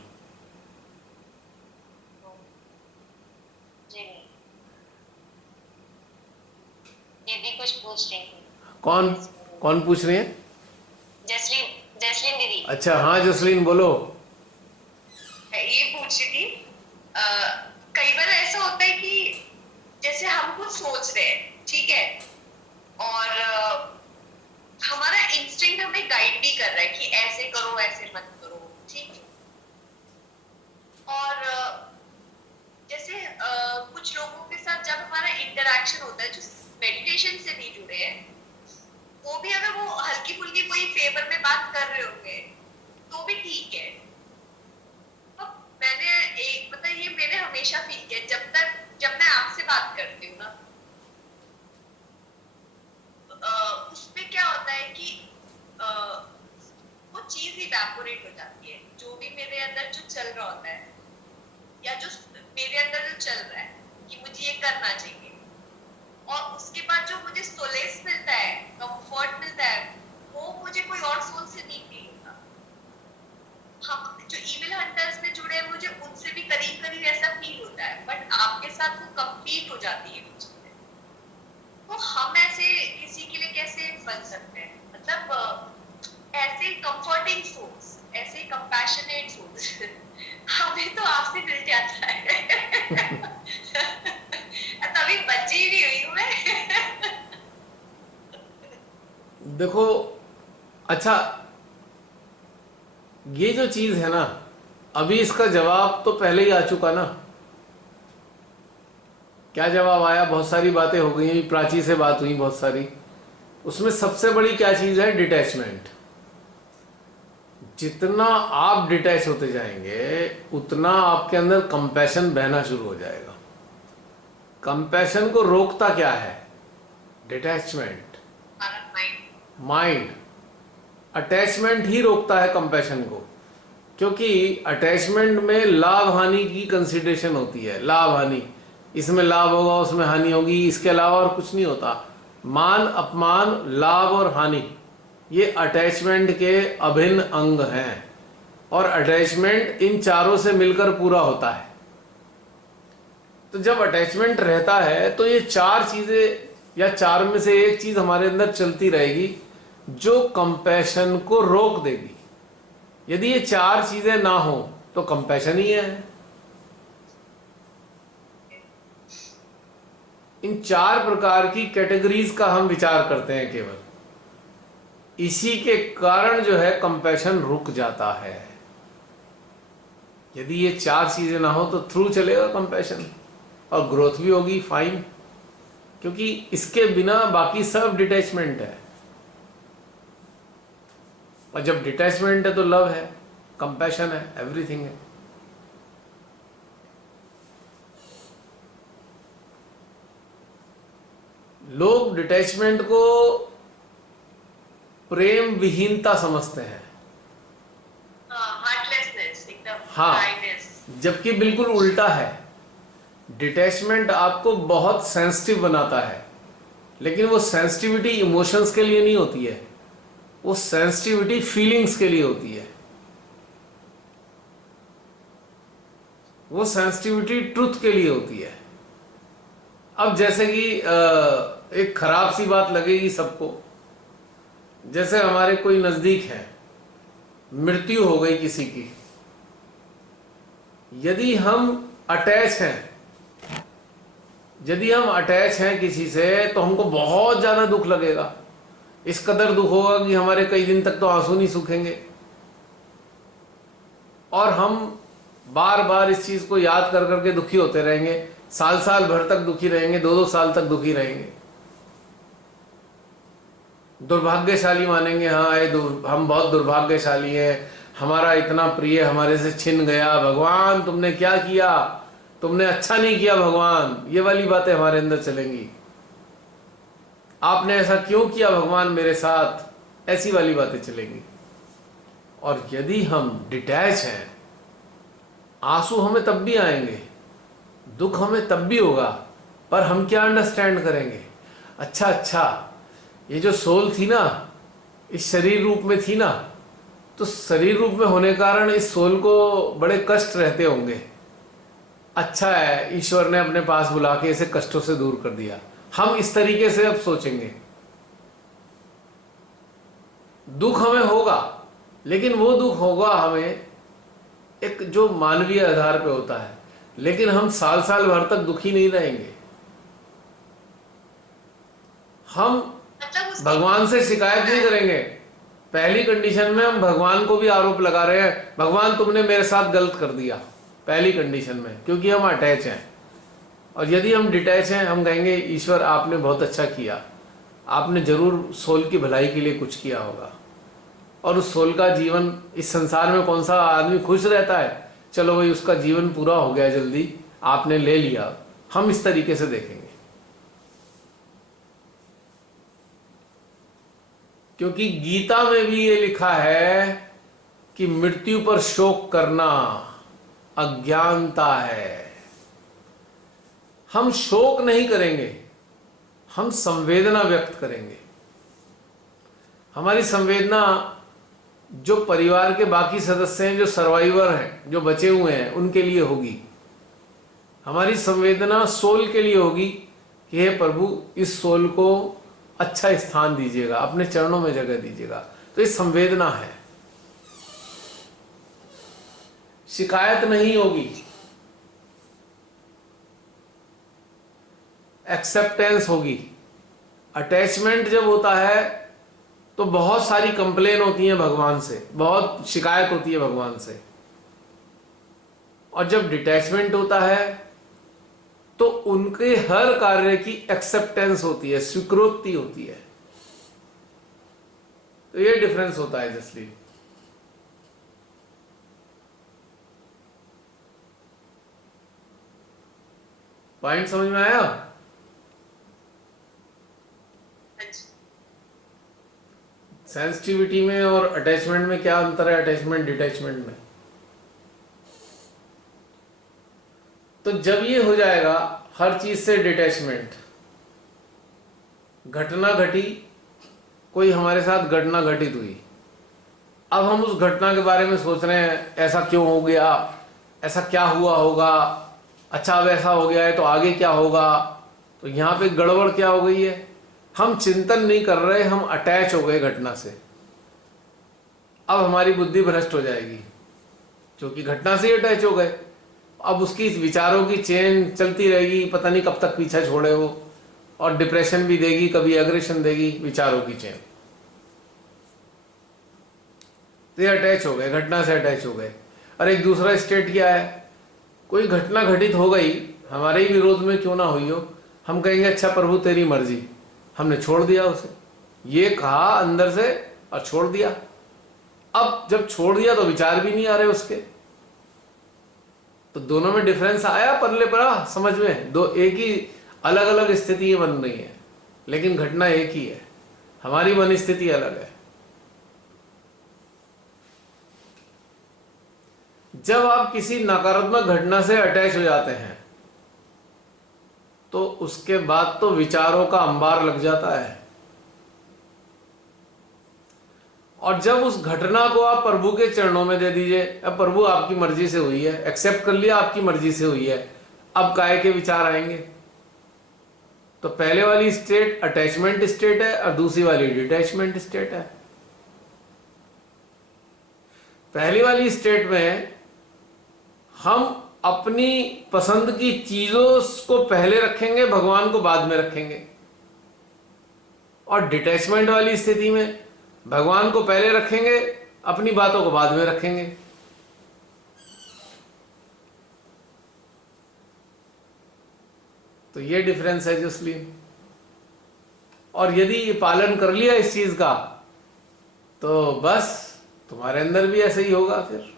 जी, दीदी कुछ पूछ रही थी। कौन? कौन पूछ रहे हैं? जसलीन, जसलीन दीदी अच्छा हाँ जसलीन बोलो। ये पूछ रही थी, अ, कई बार ऐसा होता है कि जैसे हम कुछ सोच रहे हैं, ठीक है, और हमारा इंस्टिंक्ट हमें गाइड भी कर रहा है कि ऐसे करो ऐसे मत करो, ठीक है, और जैसे कुछ लोगों के साथ जब हमारा इंटरेक्शन होता है जो मेडिटेशन से नहीं जुड़े हैं, वो भी अगर वो हल्की फुल्की कोई फेवर में बात कर रहे होंगे तो भी ठीक है। तो मैंने एक मतलब ये मैंने हमेशा फील किया, जब मैं आपसे बात करती हूँ ना, उसमें क्या होता है कि अ, वो चीज इवेपोरेट हो जाती है, जो भी मेरे अंदर जो चल रहा होता है, या जो मेरे अंदर जो चल रहा है कि मुझे ये करना चाहिए, और उसके बाद जो मुझे सोलेस मिलता है, कंफर्ट मिलता है, वो मुझे कोई और सोल से नहीं फील होता। हम जो इविल हंटर्स में जुड़े हैं, मुझे उनसे भी करीब करीब ऐसा फील होता है, बट आपके साथ वो कंप्लीट हो जाती है वो चीजें। तो हम ऐसे किसी के लिए कैसे बन सकते हैं, मतलब ऐसे कंफर्टिंग सोल्स, ऐसे कंपैशनेट सोल्स हमें तो आपसे मिल जाता है तभी बची भी हुई हूँ मैं देखो, अच्छा, ये जो चीज है ना, अभी इसका जवाब तो पहले ही आ चुका ना। क्या जवाब आया? बहुत सारी बातें हो गई, प्राची से बात हुई बहुत सारी। उसमें सबसे बड़ी क्या चीज है? डिटैचमेंट। जितना आप डिटैच होते जाएंगे उतना आपके अंदर कंपैशन बहना शुरू हो जाएगा। कंपैशन को रोकता क्या है? डिटैचमेंट। हमारा माइंड। माइंड। अटैचमेंट ही रोकता है कंपैशन को, क्योंकि अटैचमेंट में लाभ हानि की कंसिडरेशन होती है। लाभ हानि, इसमें लाभ होगा उसमें हानि होगी, इसके अलावा और कुछ नहीं होता। मान अपमान, लाभ और हानि, ये अटैचमेंट के अभिन्न अंग हैं, और अटैचमेंट इन चारों से मिलकर पूरा होता है। तो जब अटैचमेंट रहता है तो ये चार चीजें या चार में से एक चीज हमारे अंदर चलती रहेगी जो कंपैशन को रोक देगी। यदि ये चार चीजें ना हो तो कंपैशन ही है। इन चार प्रकार की कैटेगरीज का हम विचार करते हैं केवल, इसी के कारण जो है कंपैशन रुक जाता है। यदि ये चार चीजें ना हो तो थ्रू चलेगा कंपैशन, और ग्रोथ भी होगी, फाइन, क्योंकि इसके बिना बाकी सब डिटैचमेंट है। और जब डिटैचमेंट है तो लव है, कंपैशन है, एवरीथिंग है। लोग डिटैचमेंट को प्रेम विहीनता समझते हैं। हार्टलेसनेस, एकदम हाँ, ड्राइनेस। जबकि बिल्कुल उल्टा है। डिटैचमेंट आपको बहुत सेंसिटिव बनाता है, लेकिन वो सेंसिटिविटी इमोशंस के लिए नहीं होती है, वो सेंसिटिविटी फीलिंग्स के लिए होती है। वो सेंसिटिविटी ट्रुथ के लिए होती है। अब जैसे कि एक खराब सी बात लगेगी सबको, जैसे हमारे कोई नजदीक है, मृत्यु हो गई किसी की, यदि हम अटैच हैं, यदि हम अटैच हैं किसी से, तो हमको बहुत ज्यादा दुख लगेगा। इस कदर दुख होगा कि हमारे कई दिन तक तो आंसू नहीं सूखेंगे, और हम बार बार इस चीज को याद कर करके दुखी होते रहेंगे। साल साल भर तक दुखी रहेंगे, 2-2 साल तक दुखी रहेंगे। दुर्भाग्यशाली मानेंगे, हाँ हम बहुत दुर्भाग्यशाली हैं, हमारा इतना प्रिय हमारे से छिन गया, भगवान तुमने क्या किया, तुमने अच्छा नहीं किया भगवान, ये वाली बातें हमारे अंदर चलेंगी। आपने ऐसा क्यों किया भगवान मेरे साथ, ऐसी वाली बातें चलेंगी। और यदि हम डिटैच हैं, आंसू हमें तब भी आएंगे, दुख हमें तब भी होगा, पर हम क्या अंडरस्टैंड करेंगे, अच्छा, ये जो सोल थी ना, इस शरीर रूप में थी ना, तो शरीर रूप में होने कारण इस सोल को बड़े कष्ट रहते होंगे। अच्छा है, ईश्वर ने अपने पास बुला के इसे कष्टों से दूर कर दिया। हम इस तरीके से अब सोचेंगे। दुख हमें होगा, लेकिन वो दुख होगा हमें एक जो मानवीय आधार पे होता है, लेकिन हम साल साल भर तक दुखी नहीं रहेंगे। हम मतलब भगवान से शिकायत नहीं करेंगे। पहली कंडीशन में हम भगवान को भी आरोप लगा रहे हैं, भगवान तुमने मेरे साथ गलत कर दिया, पहली कंडीशन में, क्योंकि हम अटैच हैं। और यदि हम डिटैच हैं, हम कहेंगे ईश्वर आपने बहुत अच्छा किया, आपने जरूर सोल की भलाई के लिए कुछ किया होगा। और उस सोल का जीवन, इस संसार में कौन सा आदमी खुश रहता है? चलो भाई उसका जीवन पूरा हो गया, जल्दी आपने ले लिया। हम इस तरीके से देखेंगे, क्योंकि गीता में भी ये लिखा है कि मृत्यु पर शोक करना अज्ञानता है। हम शोक नहीं करेंगे, हम संवेदना व्यक्त करेंगे। हमारी संवेदना जो परिवार के बाकी सदस्य हैं, जो सर्वाइवर हैं, जो बचे हुए हैं, उनके लिए होगी। हमारी संवेदना सोल के लिए होगी कि हे प्रभु इस सोल को अच्छा स्थान दीजिएगा, अपने चरणों में जगह दीजिएगा। तो ये संवेदना है, शिकायत नहीं होगी, एक्सेप्टेंस होगी। अटैचमेंट जब होता है तो बहुत सारी कंप्लेन होती है भगवान से, बहुत शिकायत होती है भगवान से। और जब डिटैचमेंट होता है तो उनके हर कार्य की एक्सेप्टेंस होती है, स्वीकृति होती है। तो ये डिफरेंस होता है जसली। पॉइंट समझ में आया? सेंसिटिविटी में और अटैचमेंट में क्या अंतर है? अटैचमेंट डिटैचमेंट में। तो जब ये हो जाएगा हर चीज से डिटैचमेंट, घटना घटी, कोई हमारे साथ घटना घटित हुई, अब हम उस घटना के बारे में सोच रहे हैं ऐसा क्यों हो गया, ऐसा क्या हुआ होगा, अच्छा अब ऐसा हो गया है तो आगे क्या होगा। तो यहाँ पे गड़बड़ क्या हो गई है? हम चिंतन नहीं कर रहे, हम अटैच हो गए घटना से। अब हमारी बुद्धि भ्रष्ट हो जाएगी, क्योंकि घटना से ही अटैच हो गए। अब उसकी विचारों की चेन चलती रहेगी, पता नहीं कब तक पीछा छोड़े वो, और डिप्रेशन भी देगी, कभी एग्रेशन देगी, विचारों की चेन। तो ये अटैच हो गए, घटना से अटैच हो गए। और एक दूसरा स्टेट क्या है? कोई घटना घटित हो गई, हमारे ही विरोध में क्यों ना हुई हो, हम कहेंगे अच्छा प्रभु तेरी मर्जी, हमने छोड़ दिया उसे, ये कहा अंदर से और छोड़ दिया। अब जब छोड़ दिया तो विचार भी नहीं आ रहे उसके। तो दोनों में डिफरेंस आया परले परा समझ में? दो एक ही अलग अलग स्थितियां बन रही हैं, लेकिन घटना एक ही है, हमारी मन स्थिति अलग है। जब आप किसी नकारात्मक घटना से अटैच हो जाते हैं तो उसके बाद तो विचारों का अंबार लग जाता है। और जब उस घटना को आप प्रभु के चरणों में दे दीजिए, अब प्रभु आपकी मर्जी से हुई है, एक्सेप्ट कर लिया आपकी मर्जी से हुई है, अब काय के विचार आएंगे? तो पहले वाली स्टेट अटैचमेंट स्टेट है और दूसरी वाली डिटैचमेंट स्टेट है। पहली वाली स्टेट में हम अपनी पसंद की चीजों को पहले रखेंगे, भगवान को बाद में रखेंगे। और डिटैचमेंट वाली स्थिति में भगवान को पहले रखेंगे, अपनी बातों को बाद में रखेंगे। तो ये डिफरेंस है जसलीन। और यदि ये पालन कर लिया इस चीज का तो बस तुम्हारे अंदर भी ऐसे ही होगा फिर।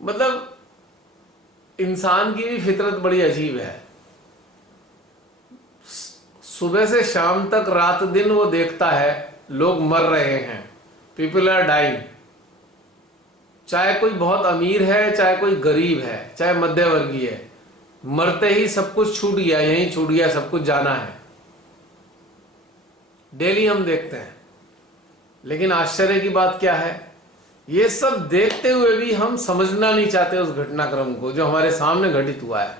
मतलब इंसान की भी फितरत बड़ी अजीब है। सुबह से शाम तक रात दिन वो देखता है लोग मर रहे हैं, पीपल आर डाइंग। चाहे कोई बहुत अमीर है, चाहे कोई गरीब है, चाहे मध्यवर्गीय है, मरते ही सब कुछ छूट गया, यहीं छूट गया, सब कुछ जाना है। डेली हम देखते हैं। लेकिन आश्चर्य की बात क्या है, ये सब देखते हुए भी हम समझना नहीं चाहते उस घटनाक्रम को जो हमारे सामने घटित हुआ है।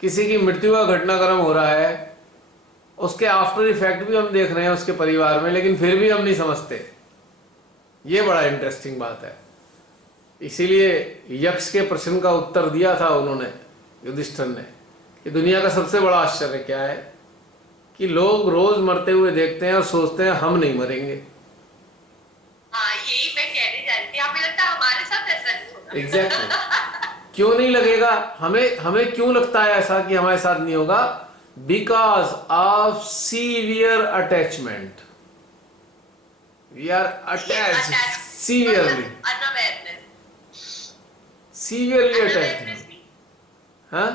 किसी की मृत्यु का घटनाक्रम हो रहा है, उसके आफ्टर इफेक्ट भी हम देख रहे हैं उसके परिवार में, लेकिन फिर भी हम नहीं समझते। ये बड़ा इंटरेस्टिंग बात है। इसीलिए यक्ष के प्रश्न का उत्तर दिया था उन्होंने, युधिष्ठिर ने, कि दुनिया का सबसे बड़ा आश्चर्य क्या है कि लोग रोज मरते हुए देखते हैं और सोचते हैं हम नहीं मरेंगे। हाँ, यही मैं कहने जा रही थी, हमें लगता है हमारे साथ ऐसा नहीं होगा। एग्जैक्टली। क्यों नहीं लगेगा? हमें क्यों लगता है ऐसा कि हमारे साथ नहीं होगा? because of severe attachment. We are attached severely. Unawareness, Severely attached. Unawareness नहीं, हाँ,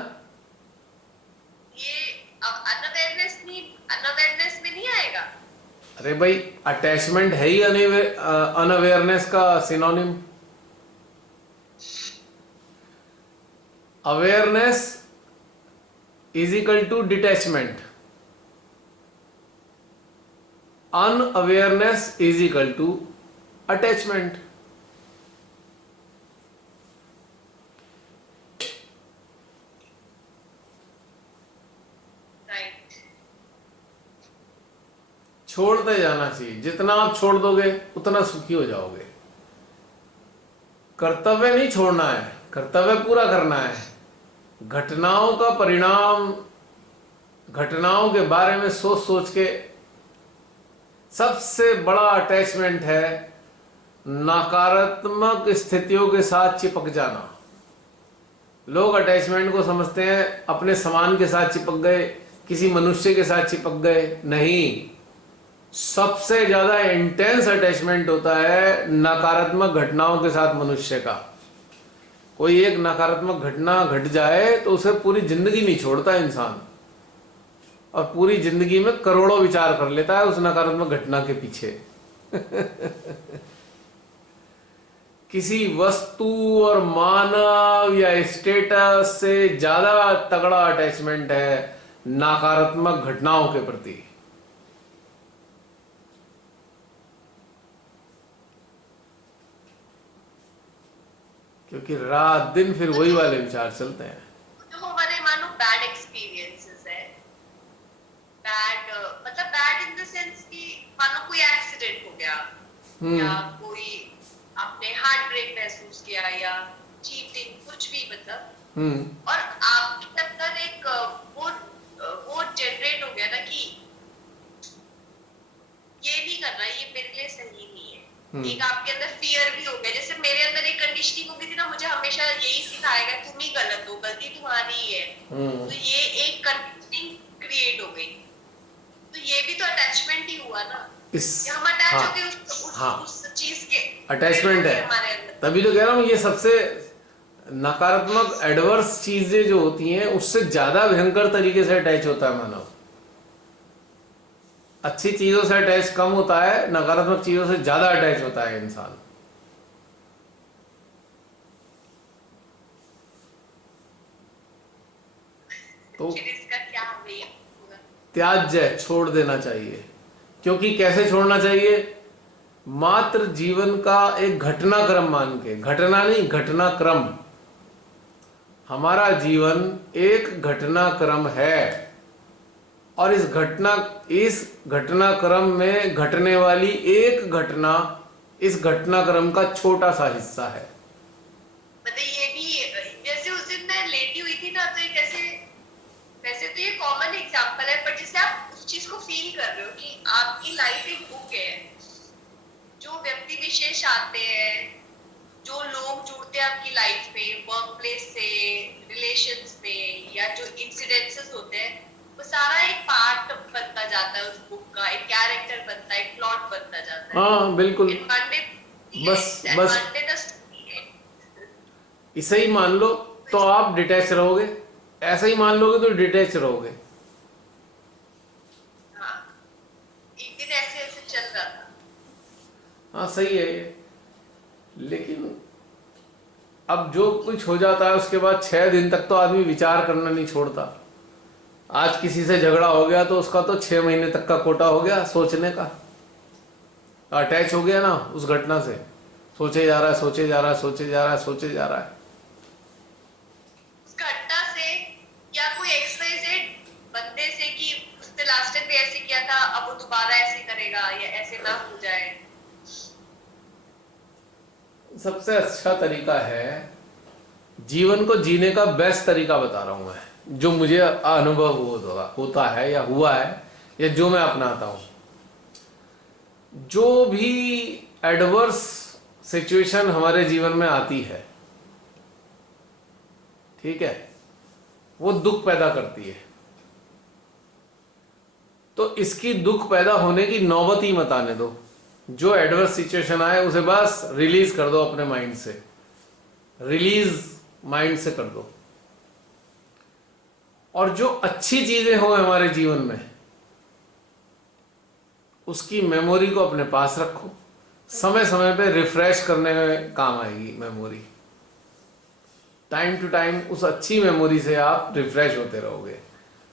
ये अनअवेयरनेस नहीं, अनअवेयरनेस में नहीं आएगा। अरे भाई अटैचमेंट है ही अनअवेयरनेस का synonym. Awareness is equal to detachment, unawareness is equal to attachment. Right, छोड़ते जाना चाहिए, जितना आप छोड़ दोगे उतना सुखी हो जाओगे। कर्तव्य नहीं छोड़ना है, कर्तव्य पूरा करना है। घटनाओं का परिणाम, घटनाओं के बारे में सोच सोच के सबसे बड़ा अटैचमेंट है नकारात्मक स्थितियों के साथ चिपक जाना। लोग अटैचमेंट को समझते हैं अपने सामान के साथ चिपक गए, किसी मनुष्य के साथ चिपक गए। नहीं, सबसे ज्यादा इंटेंस अटैचमेंट होता है नकारात्मक घटनाओं के साथ मनुष्य का। कोई एक नकारात्मक घटना घट जाए तो उसे पूरी जिंदगी नहीं छोड़ता इंसान, और पूरी जिंदगी में करोड़ों विचार कर लेता है उस नकारात्मक घटना के पीछे। किसी वस्तु और मानव या स्टेटस से ज्यादा तगड़ा अटैचमेंट है नकारात्मक घटनाओं के प्रति। क्योंकि रात दिन फिर वही वाले विचार चलते हैं। जो हमारे मानो बैड एक्सपीरियंसेस है, बैड मतलब बैड इन द सेंस कि मानो कोई एक्सीडेंट हो गया, या कोई आपने हार्ट ब्रेक महसूस किया, या चीटिंग, कुछ भी मतलब, और आपके अंदर एक वो जनरेट हो गया ना कि ये नहीं करना, ये मेरे लिए सही नहीं है। एक आपके अंदर फियर भी हो गया। जैसे मेरे अंदर एक कंडीशनिंग हो गई थी ना, मुझे हमेशा यही सिखाएगा तुम ही गलत हो, गलती तुम्हारी ही है। तो ये एक कंडीशनिंग क्रिएट हो गई, तो ये भी तो अटैचमेंट ही हुआ ना। हम अटैच हो गए उस चीज के, अटैचमेंट है। हमारे अंदर तभी तो कह रहा हूं ये सबसे नकारात्मक एडवर्स चीजें जो होती हैं उससे ज्यादा भयंकर तरीके से अटैच होता है मानव। अच्छी चीजों से अटैच कम होता है, नकारात्मक चीजों से ज्यादा अटैच होता है इंसान। तो फिर इसका क्या होगा? त्याज्य छोड़ देना चाहिए। क्योंकि कैसे छोड़ना चाहिए? मात्र जीवन का एक घटनाक्रम मान के, घटना नहीं घटनाक्रम। हमारा जीवन एक घटनाक्रम है, और इस घटनाक्रम में घटने वाली एक घटना इस घटनाक्रम का छोटा सा हिस्सा है। मतलब ये भी, जैसे उस दिन मैं लेटी हुई थी ना, तो एक ऐसे, वैसे तो ये कॉमन एग्जांपल है, पर जैसे आप उस चीज को फील कर रहे हो कि आपकी लाइफ एक बुक है, जो व्यक्ति विशेष आते हैं, जो लोग जुड़ते हैं आपकी लाइफ में, वर्क प्लेस से, रिलेशंस में, या जो इंसिडेंसेस होते हैं, वो सारा एक पार्ट बनता जाता है उस बुक का, एक कैरेक्टर बनता है, एक प्लॉट बनता जाता है। हाँ बिल्कुल, बस इसे ही मान लो तो आप डिटैच रहोगे, ऐसा ही मान लोगे तो डिटैच रहोगे। हाँ, एक दिन ऐसे ऐसे चल रहा था। हाँ सही है ये, लेकिन अब जो कुछ हो जाता है उसके बाद 6 दिन तक तो आदमी विचार करना नहीं छोड़ता। आज किसी से झगड़ा हो गया तो उसका तो 6 महीने तक का कोटा हो गया सोचने का, अटैच हो गया ना उस घटना से, सोचे जा रहा है, सोचे जा रहा है, सोचे जा रहा है, सोचे जा रहा है। उस घटना से, या कोई एक्सवाइजेड बंदे से कि उसने लास्ट टाइम भी ऐसे किया था, अब वो दोबारा ऐसे करेगा, या ऐसे ना हो जाए। सबसे अच्छा तरीका है, जीवन को जीने का बेस्ट तरीका बता रहा हूं मैं, जो मुझे अनुभव होता है या हुआ है, या जो मैं अपनाता हूं। जो भी एडवर्स सिचुएशन हमारे जीवन में आती है, ठीक है, वो दुख पैदा करती है। तो इसकी दुख पैदा होने की नौबत ही मत आने दो। जो एडवर्स सिचुएशन आए उसे बस रिलीज कर दो अपने माइंड से, रिलीज माइंड से कर दो। और जो अच्छी चीजें हो हमारे जीवन में उसकी मेमोरी को अपने पास रखो, समय समय पे रिफ्रेश करने में काम आएगी मेमोरी। टाइम टू टाइम उस अच्छी मेमोरी से आप रिफ्रेश होते रहोगे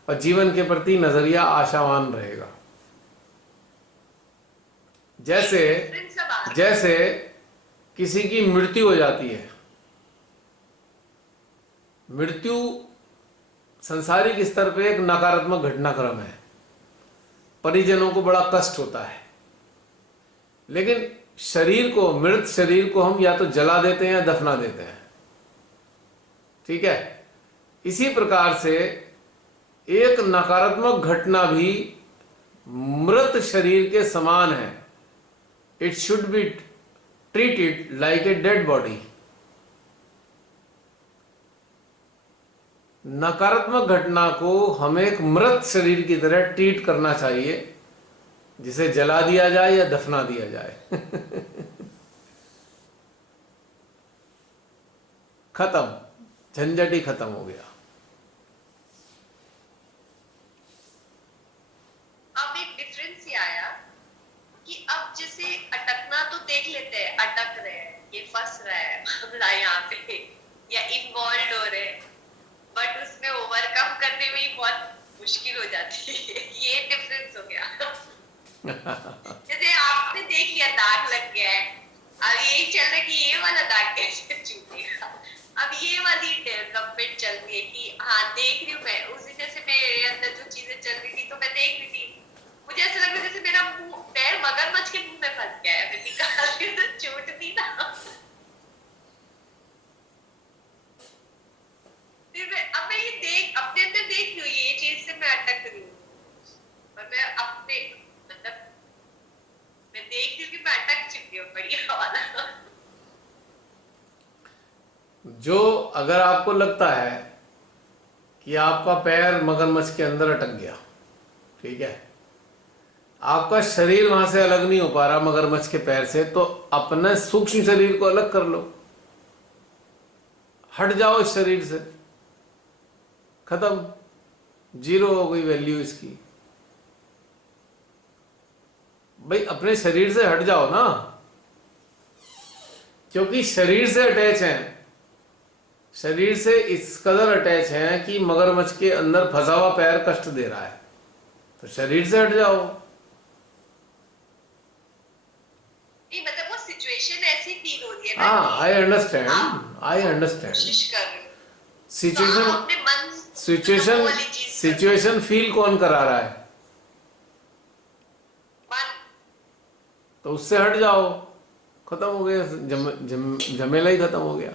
और जीवन के प्रति नजरिया आशावान रहेगा। जैसे किसी की मृत्यु हो जाती है, मृत्यु सांसारिक स्तर पे एक नकारात्मक घटनाक्रम है, परिजनों को बड़ा कष्ट होता है, लेकिन शरीर को, मृत शरीर को हम या तो जला देते हैं या दफना देते हैं। ठीक है, इसी प्रकार से एक नकारात्मक घटना भी मृत शरीर के समान है। It should be treated like a dead body. नकारात्मक घटना को हमें एक मृत शरीर की तरह ट्रीट करना चाहिए, जिसे जला दिया जाए या दफना दिया जाए। खत्म, झंझट ही खत्म हो गया। अब एक डिफरेंस ये आया कि अब जैसे अटकना तो देख लेते हैं, अटक रहे हैं, ये फंस रहा है मामला यहाँ पे या इन्वॉल्व हो रहे हैं, बट उसमें ओवरकम करने में ही बहुत मुश्किल हो जाती है। ये डिफरेंस हो गया। जैसे आपने देख लिया दाग लग गया है, अब यही चल रहा है कि ये वाला दाग कैसे छूटेगा। अब ये वाली डेवलपमेंट चल रही है कि हाँ देख रही हूँ मैं, उसी जैसे मेरे अंदर जो चीजें चल रही थी तो मैं देख रही थी, मुझे ऐसा लग रहा है जैसे मेरा मुंह पैर मगरमच्छ के मुंह में फंस गया है, मैं निकाल के तो छूटती ना। अब मैं ये देख अपने अंदर देख रही हूँ, ये चीज से मैं अटक रही हूँ और मैं अपने मतलब मैं देख रही हूँ कि मैं अटक चुकी हूँ बढ़िया वाला। जो अगर आपको लगता है कि आपका पैर मगरमच्छ के अंदर अटक गया, ठीक है, आपका शरीर वहां से अलग नहीं हो पा रहा मगरमच्छ के पैर से, तो अपने सूक्ष्म शरीर को अलग कर लो, हट जाओ इस शरीर से, खत्म, जीरो हो गई वैल्यू इसकी। भाई अपने शरीर से हट जाओ ना, क्योंकि शरीर से अटैच हैं, शरीर से इस कदर अटैच हैं कि मगरमच्छ के अंदर फंसा हुआ पैर कष्ट दे रहा है, तो शरीर से हट जाओ। नहीं मतलब वो सिचुएशन ऐसी फील हो रही है ना। हाँ, आई अंडरस्टैंड, आई अंडरस्टैंड। कोशिश कर रही हूँ सिचुएशन, तो अपने मन सिचुएशन, सिचुएशन फील कौन करा रहा है? मन। तो उससे हट जाओ, खत्म हो गया, झमेला ही खत्म हो गया।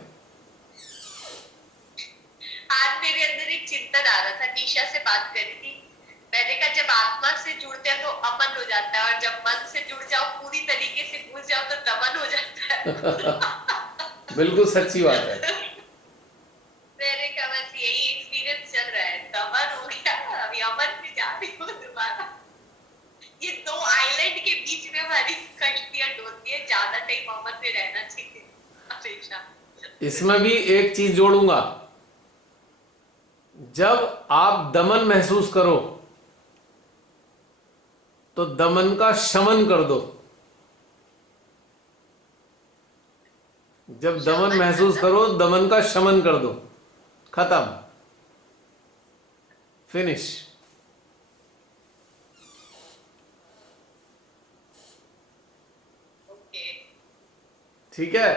आज मेरे अंदर एक चिंतन आ रहा था, निशा से बात करी थी, मैंने कहा जब आत्मा से जुड़ते हैं तो अमन हो जाता है, और जब मन से जुड़ जाओ, पूरी तरीके से घुस जाओ तो दमन हो जाता है। बिल्कुल सच्ची बात है। मैंने कहा बस यही एक्सपीरियंस चल रहा है, दमन हो गया, अभी अमन में जा रही हूँ दोबारा। ये दो आइलैंड के बीच में हमारी कश्तियां डोलती है, ज्यादा टाइम अमन में रहना चाहिए हमेशा। इसमें भी एक चीज जोड़ूंगा, जब आप दमन महसूस करो तो दमन का शमन कर दो। जब दमन महसूस करो, दमन का शमन कर दो, खत्म, फिनिश। ठीक है,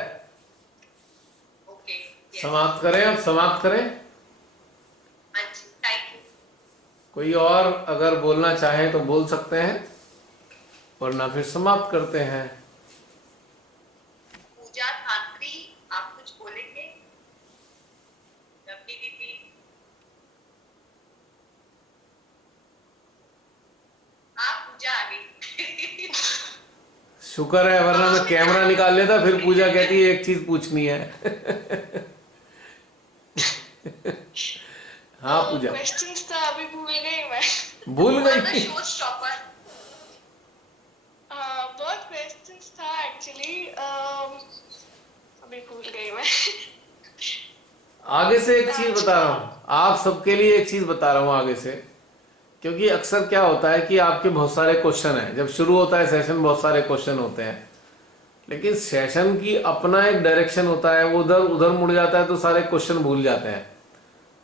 समाप्त करें, अब समाप्त करें। कोई और अगर बोलना चाहे तो बोल सकते हैं, वरना फिर समाप्त करते हैं। पूजा धात्री, आप कुछ बोलेंगे? रवनी दीदी, आप पूजा आ गई। शुक्र है, वरना मैं कैमरा निकाल लेता, फिर पूजा कहती है एक चीज पूछनी है। हाँ पूजा, क्वेश्चंस था, अभी भूल गई मैं। भूल Who are the गई। showstopper? बहुत क्वेश्चंस था एक्चुअली, अभी भूल गई मैं। आगे से एक चीज बता रहा हूँ, आप सबके लिए एक चीज बता रहा हूँ आगे से, क्योंकि अक्सर क्या होता है कि आपके बहुत सारे क्वेश्चन हैं, जब शुरू होता है सेशन बहुत सारे क्वेश्चन होते हैं, लेकिन सेशन की अपना एक डायरेक्शन होता है, वो उधर उधर मुड़ जाता है तो सारे क्वेश्चन भूल जाते हैं।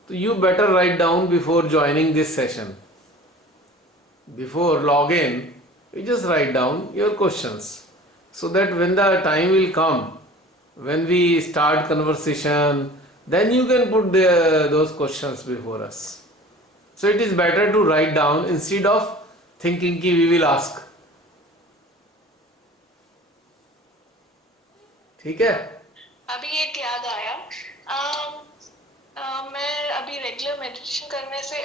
तो you better write down before joining this session, before log in, you just write down your questions so that when the time will come, when we start conversation, then you can put those questions before us. So it is better to write down instead of thinking ki we will ask. ठीक है? अभी एक याद आया, मैं अभी regular meditation करने से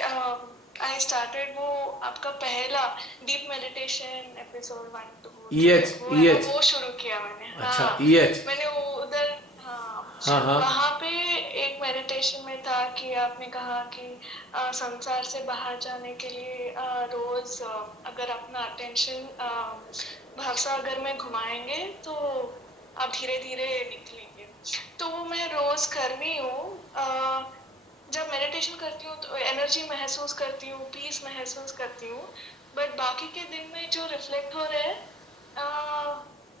आई स्टार्टेड वो आपका पहला डीप मेडिटेशन एपिसोड 1 2 EH वो शुरू किया मैंने। अच्छा, हाँ, EH, मैंने वो उधर, हाँ, हाँ वहाँ पे एक मेडिटेशन में था कि आपने कहा कि संसार से बाहर जाने के लिए रोज अगर अपना अटेंशन भवसागर में घुमाएंगे तो आप धीरे धीरे निकलेंगे। तो वो मैं रोज कर रही हूँ। जब मेडिटेशन करती हूँ तो एनर्जी महसूस करती हूँ, पीस महसूस करती हूँ, बट बाकी के दिन में जो रिफ्लेक्ट हो रहे हैं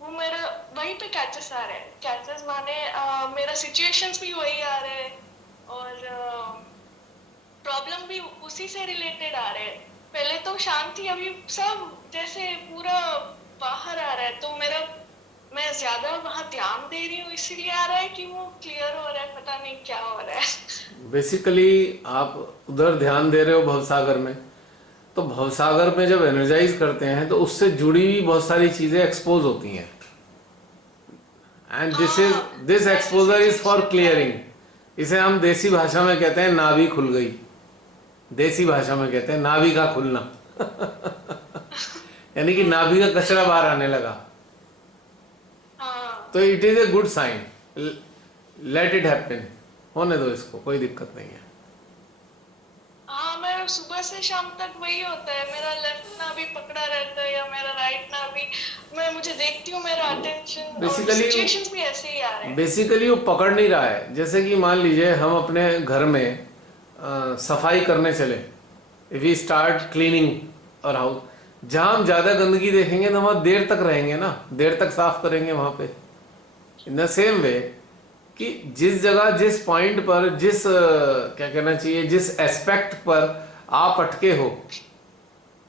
वो मेरा वहीं पे कैचेस आ रहे हैं। कैचेस माने मेरा सिचुएशंस भी वही आ रहे हैं और प्रॉब्लम भी उसी से रिलेटेड आ रहे हैं। पहले तो शांति, अभी सब जैसे पूरा बाहर आ रहा है, तो मैं ज्यादा वहाँ ध्यान दे रही हूँ इसीलिए आ रहा है कि वो क्लियर हो रहा है, पता नहीं क्या हो रहा है। बेसिकली आप उधर ध्यान दे रहे हो भवसागर में, तो भवसागर में जब एनर्जाइज करते हैं तो उससे जुड़ी हुई बहुत सारी चीजें एक्सपोज होती हैं, and this exposure is for clearing. इसे हम देसी भाषा में कहते हैं नाभि खुल गई, देसी भाषा में कहते हैं नाभि का खुलना यानी कि नाभि का कचरा बाहर आने लगा। तो it is a good sign, let it happen, होने दो इसको, कोई दिक्कत नहीं है। हाँ, मैं सुबह से शाम तक वही होता है, मेरा लेफ्ट ना भी पकड़ा रहता है या मेरा राइट ना भी, मुझे देखती हूँ मेरा अटेंशन और सिचुएशंस भी ऐसे ही आ रहे हैं। बेसिकली वो पकड़ नहीं रहा है। जैसे कि मान लीजिए हम अपने घर में सफाई करने चले, वी स्टार्ट क्लीनिंग और हाउस, जहाँ हम ज्यादा गंदगी देखेंगे तो वहां देर तक रहेंगे ना, देर तक साफ करेंगे वहां पे। इन द सेम वे कि जिस जगह, जिस पॉइंट पर, जिस क्या कहना चाहिए, जिस एस्पेक्ट पर आप अटके हो,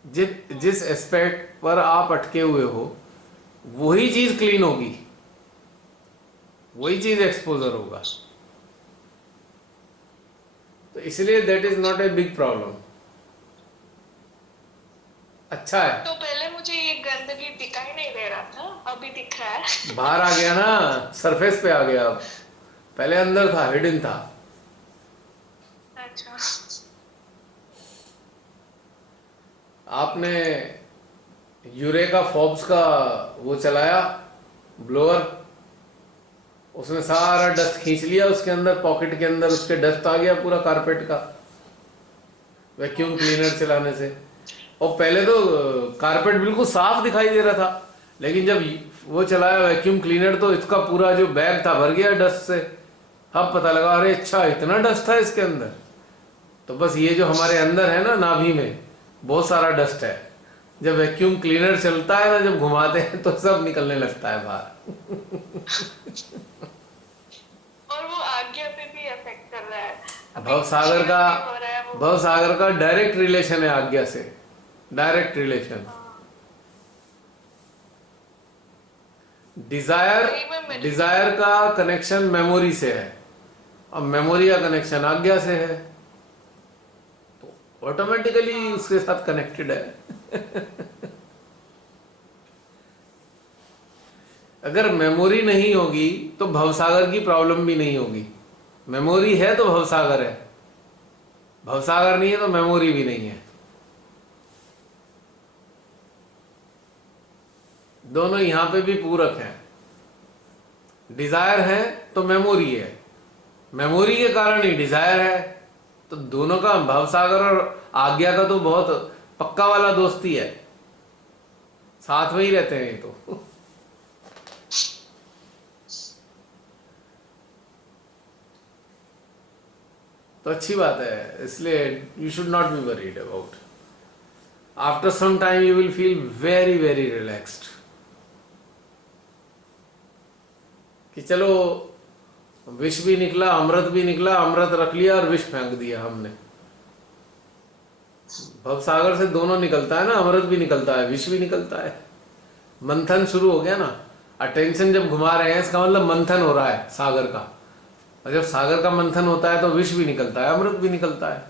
जिस एस्पेक्ट पर आप अटके हुए हो, वही चीज क्लीन होगी, वही चीज एक्सपोजर होगा। तो इसलिए that is not a big problem, अच्छा है। तो पहले मुझे ये गंदगी दिखाई नहीं दे रहा था, अभी दिख रहा है। बाहर आ गया ना, सरफेस पे आ गया, अब पहले अंदर था, हिडन था। अच्छा, आपने यूरेका फॉब्स का वो चलाया ब्लोअर, उसने सारा डस्ट खींच लिया, उसके अंदर पॉकेट के अंदर उसके डस्ट आ गया पूरा कारपेट का, वैक्यूम क्लीनर चलाने से। और पहले तो कारपेट बिल्कुल साफ दिखाई दे रहा था, लेकिन जब वो चलाया वैक्यूम क्लीनर तो इसका पूरा जो बैग था भर गया डस्ट से। अब पता लगा अरे अच्छा इतना डस्ट था इसके अंदर। तो बस ये जो हमारे अंदर है ना, नाभि में बहुत सारा डस्ट है, जब वैक्यूम क्लीनर चलता है ना, जब घुमाते हैं तो सब निकलने लगता है बाहर और वो आज्ञा पे भी इफेक्ट कर रहा है। भवसागर का डायरेक्ट रिलेशन है आज्ञा से, डायरेक्ट रिलेशन। डिजायर का कनेक्शन मेमोरी से है, और मेमोरी का कनेक्शन आज्ञा से है, तो ऑटोमेटिकली उसके साथ कनेक्टेड है अगर मेमोरी नहीं होगी तो भवसागर की प्रॉब्लम भी नहीं होगी। मेमोरी है तो भवसागर है, भवसागर नहीं है तो मेमोरी भी नहीं है। दोनों यहां पे भी पूरक हैं। डिजायर है तो मेमोरी है, मेमोरी के कारण ही डिजायर है, तो दोनों का, भवसागर और आज्ञा का तो बहुत पक्का वाला दोस्ती है, साथ में ही रहते हैं ये तो। तो अच्छी बात है, इसलिए you should not be worried about. After some time you will feel very very relaxed कि चलो विष भी निकला, अमृत भी निकला, अमृत रख लिया और विष फेंक दिया हमने। भवसागर से दोनों निकलता है ना, अमृत भी निकलता है, विष भी निकलता है। मंथन शुरू हो गया ना, अटेंशन जब घुमा रहे हैं इसका मतलब मंथन हो रहा है सागर का, और जब सागर का मंथन होता है तो विष भी निकलता है, अमृत भी निकलता है।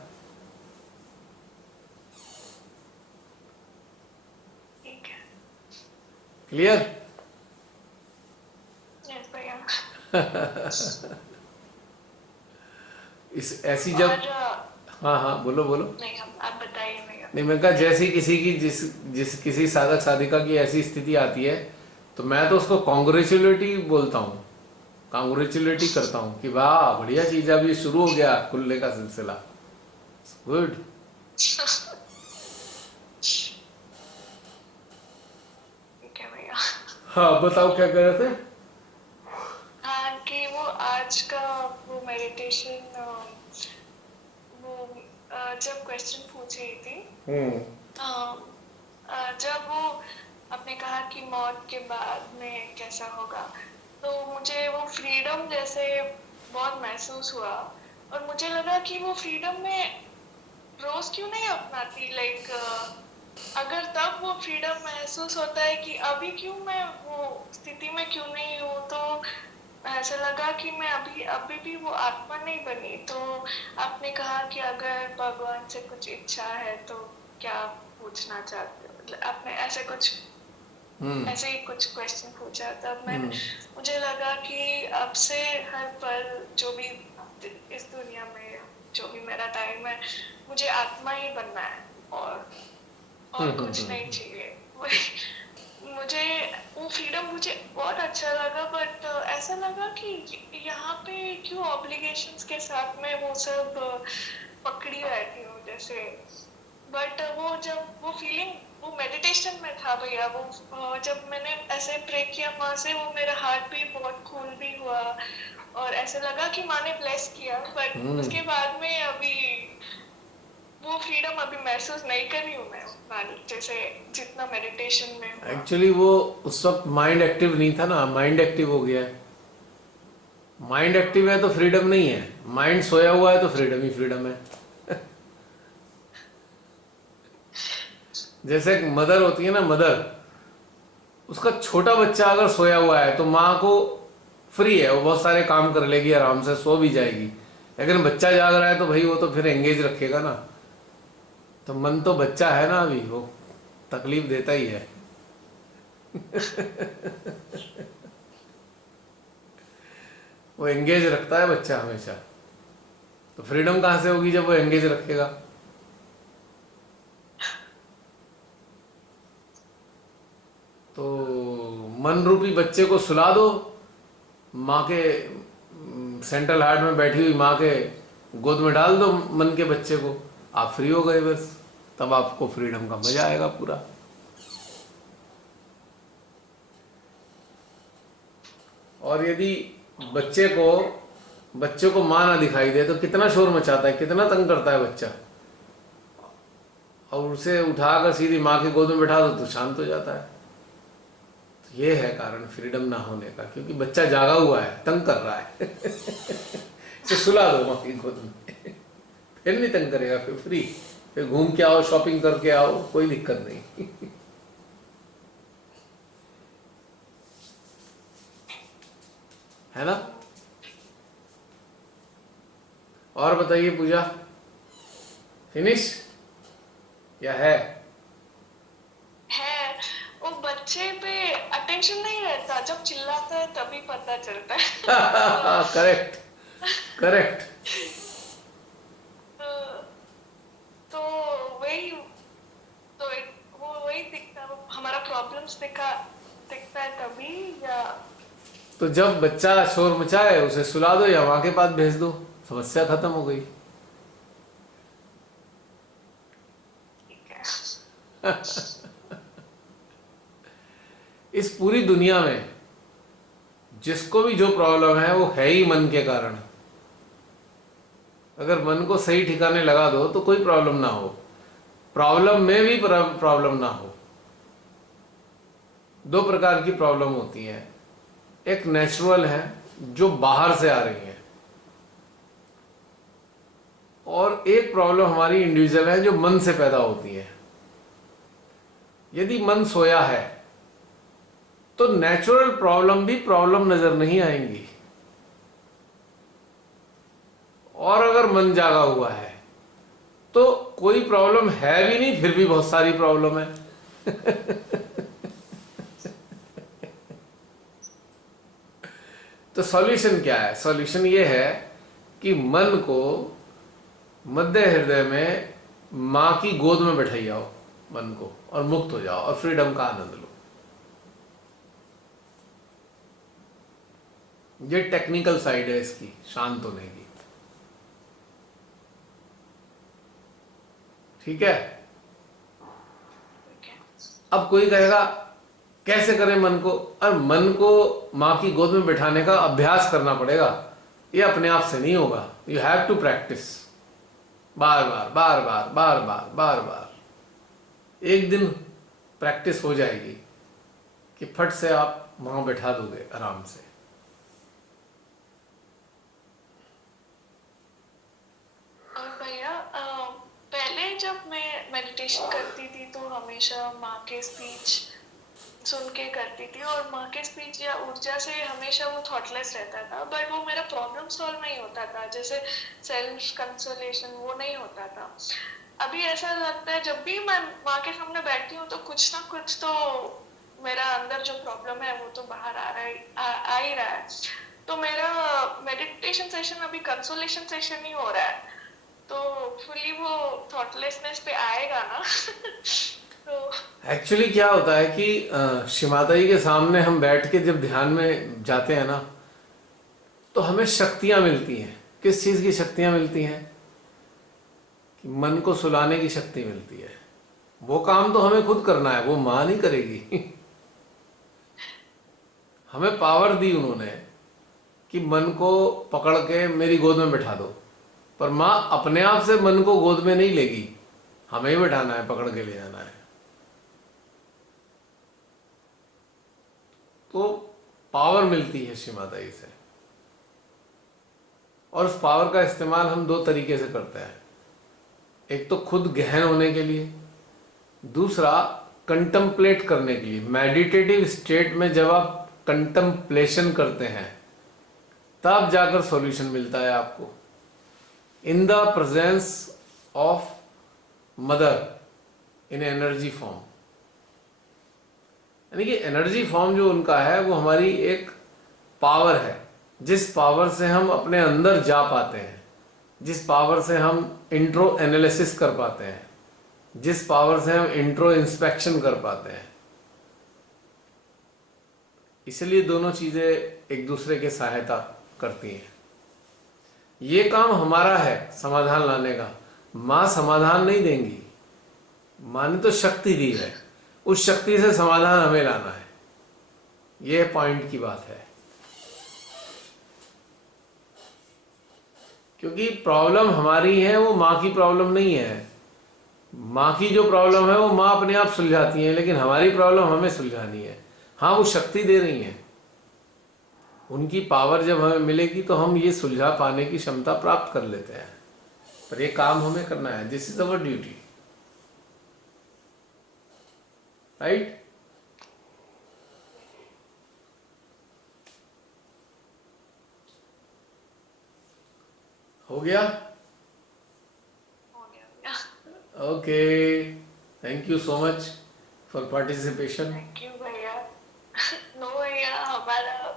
ठीक है। क्लियर? यस भैया। इस ऐसी जब, हाँ हाँ बोलो बोलो। नहीं, हम आप बताइए भैया। नहीं, मैं कहा जैसी किसी की जिस किसी साधक साधिका की ऐसी स्थिति आती है तो मैं तो उसको कॉन्ग्रेचुलेटी बोलता हूँ, कॉन्ग्रेचुलेटी करता हूँ कि वाह बढ़िया चीज, अब ये शुरू हो गया खुलने का सिलसिला, गुड। ठीक है भैया। हाँ बताओ क्या कह रहे थे? हाँ, कि वो आज का वो मेडिटेशन, वो जब क्वेश्चन पूछ रही थी, जब वो आपने कहा कि मौत के बाद में कैसा होगा, तो मुझे वो फ्रीडम जैसे बहुत महसूस हुआ, और मुझे लगा कि वो फ्रीडम में रोज क्यों नहीं अपनाती, लाइक अगर तब वो फ्रीडम महसूस होता है कि अभी क्यों मैं वो स्थिति में क्यों नहीं हूँ, तो ऐसा लगा कि मैं अभी भी वो आत्मा नहीं बनी। तो आपने कहा कि अगर भगवान से कुछ इच्छा है तो क्या पूछना चाहते हो, मतलब आपने ऐसे कुछ ऐसे ही कुछ क्वेश्चन पूछा, तब मैं मुझे लगा कि अब से हर पल जो भी इस दुनिया में जो भी मेरा टाइम है, मुझे आत्मा ही बनना है, और कुछ नहीं चाहिए। मुझे वो फ्रीडम मुझे बहुत अच्छा लगा, बट ऐसा लगा कि यहाँ पे क्यों ऑब्लिगेशंस के साथ में वो सब पकड़ी रहती हूँ जैसे। बट वो जब वो फीलिंग वो मेडिटेशन में था भैया, वो जब मैंने ऐसे प्रे किया माँ से, वो मेरा हार्ट भी बहुत कूल भी हुआ, और ऐसे लगा कि माँ ने ब्लेस किया, बट उसके बाद में अभी वो फ्रीडम अभी महसूस नहीं कर रही हूँ मैं उतना, जैसे जितना मेडिटेशन में हुआ। एक्चुअली वो उस वक्त माइंड एक्टिव नहीं था ना, माइंड एक्टिव हो गया है। माइंड एक्टिव है तो फ्रीडम नहीं है, माइंड सोया हुआ है तो फ्रीडम ही फ्रीडम है। जैसे एक मदर होती है ना, मदर, उसका छोटा बच्चा अगर सोया हुआ है तो माँ को फ्री है, वो बहुत सारे काम कर लेगी, आराम से सो भी जाएगी। लेकिन बच्चा जाग रहा है तो भाई वो तो फिर एंगेज रखेगा ना। तो मन तो बच्चा है ना, अभी वो तकलीफ देता ही है। वो एंगेज रखता है बच्चा हमेशा, तो फ्रीडम कहाँ से होगी जब वो एंगेज रखेगा। तो मन रूपी बच्चे को सुला दो, माँ के सेंट्रल हार्ट में बैठी हुई माँ के गोद में डाल दो मन के बच्चे को, आप फ्री हो गए बस। तब आपको फ्रीडम का मजा आएगा पूरा। और यदि बच्चे को माँ ना दिखाई दे तो कितना शोर मचाता है, कितना तंग करता है बच्चा, और उसे उठाकर सीधी माँ की गोद में बैठा दो तो शांत हो जाता है। तो ये है कारण फ्रीडम ना होने का, क्योंकि बच्चा जागा हुआ है, तंग कर रहा है। इसे सुला दो माँ की गोद में, फिर नहीं तंग करेगा, फिर फ्री, फिर घूम के आओ, शॉपिंग करके आओ, कोई दिक्कत नहीं। है ना? और बताइए पूजा, फिनिश या है? वो बच्चे पे अटेंशन नहीं रहता, जब चिल्लाता है तभी पता चलता है। Correct correct. तो वही, तो वो वही दिखता, हमारा प्रॉब्लम्स दिखता है तभी, या तो जब बच्चा शोर मचाए उसे सुला दो या माँ के पास भेज दो, समस्या खत्म हो गई। इस पूरी दुनिया में जिसको भी जो प्रॉब्लम है वो है ही मन के कारण। अगर मन को सही ठिकाने लगा दो तो कोई प्रॉब्लम ना हो, प्रॉब्लम में भी प्रॉब्लम ना हो। दो प्रकार की प्रॉब्लम होती है, एक नेचुरल है जो बाहर से आ रही है, और एक प्रॉब्लम हमारी इंडिविजुअल है जो मन से पैदा होती है। यदि मन सोया है तो नेचुरल प्रॉब्लम भी प्रॉब्लम नजर नहीं आएंगी, और अगर मन जागा हुआ है तो कोई प्रॉब्लम है भी नहीं, फिर भी बहुत सारी प्रॉब्लम है। तो सॉल्यूशन क्या है? सॉल्यूशन ये है कि मन को मध्य हृदय में मां की गोद में बैठाई आओ मन को, और मुक्त हो जाओ और फ्रीडम का आनंद लो। ये टेक्निकल साइड है इसकी, शांत होने की। ठीक है? अब कोई कहेगा कैसे करें मन को? और मन को मां की गोद में बिठाने का अभ्यास करना पड़ेगा, ये अपने आप से नहीं होगा। यू हैव टू प्रैक्टिस, बार बार बार बार बार बार बार बार। एक दिन प्रैक्टिस हो जाएगी कि फट से आप वहां बैठा दोगे आराम से। और भैया पहले जब मैं मेडिटेशन करती थी तो हमेशा माँ के स्पीच सुन के करती थी, और माँ के स्पीच या ऊर्जा से हमेशा वो थॉटलेस रहता था, बट वो मेरा प्रॉब्लम सॉल्व नहीं होता था, जैसे सेल्फ कंसोलेशन वो नहीं होता था। अभी ऐसा लगता है जब भी मैं माँ के सामने बैठती हूँ तो कुछ ना कुछ तो मेरा अंदर जो प्रॉब्लम है वो तो बाहर आ ही रहा है। तो मेरा मेडिटेशन सेशन अभी कंसोलेशन सेशन ही हो रहा है, तो फुली वो थॉटलेसनेस पे आएगा ना? तो एक्चुअली क्या होता है कि श्री माता जी के सामने हम बैठ के जब ध्यान में जाते हैं ना, तो हमें शक्तियां मिलती हैं। किस चीज की शक्तियां मिलती हैं? कि मन को सुलाने की शक्ति मिलती है। वो काम तो हमें खुद करना है, वो मां नहीं करेगी। हमें पावर दी उन्होंने कि मन को पकड़ के मेरी गोद में बैठा दो, पर मां अपने आप से मन को गोद में नहीं लेगी, हमें ही बैठाना है, पकड़ के ले जाना है। तो पावर मिलती है श्री माता जी से, और उस पावर का इस्तेमाल हम दो तरीके से करते हैं। एक तो खुद गहन होने के लिए, दूसरा कंटम्पलेट करने के लिए। मेडिटेटिव स्टेट में जब आप कंटम्पलेशन करते हैं तब जाकर सॉल्यूशन मिलता है आपको। In the presence of mother in energy form, यानी कि एनर्जी फॉर्म जो उनका है वो हमारी एक पावर है, जिस पावर से हम अपने अंदर जा पाते हैं, जिस पावर से हम इंट्रो एनालिसिस कर पाते हैं, जिस पावर से हम इंट्रो इंस्पेक्शन कर पाते हैं। इसलिए दोनों चीजें एक दूसरे के सहायता करती हैं। ये काम हमारा है समाधान लाने का, मां समाधान नहीं देंगी। मां ने तो शक्ति दी है, उस शक्ति से समाधान हमें लाना है। यह पॉइंट की बात है, क्योंकि प्रॉब्लम हमारी है, वो मां की प्रॉब्लम नहीं है। मां की जो प्रॉब्लम है वो मां अपने आप सुलझाती है, लेकिन हमारी प्रॉब्लम हमें सुलझानी है। हाँ, वो शक्ति दे रही है, उनकी पावर जब हमें मिलेगी तो हम ये सुलझा पाने की क्षमता प्राप्त कर लेते हैं, पर ये काम हमें करना है। This is our duty, right? हो गया? हो गया। Okay, thank you so much for participation. Thank you भैया। नो भैया, हमारा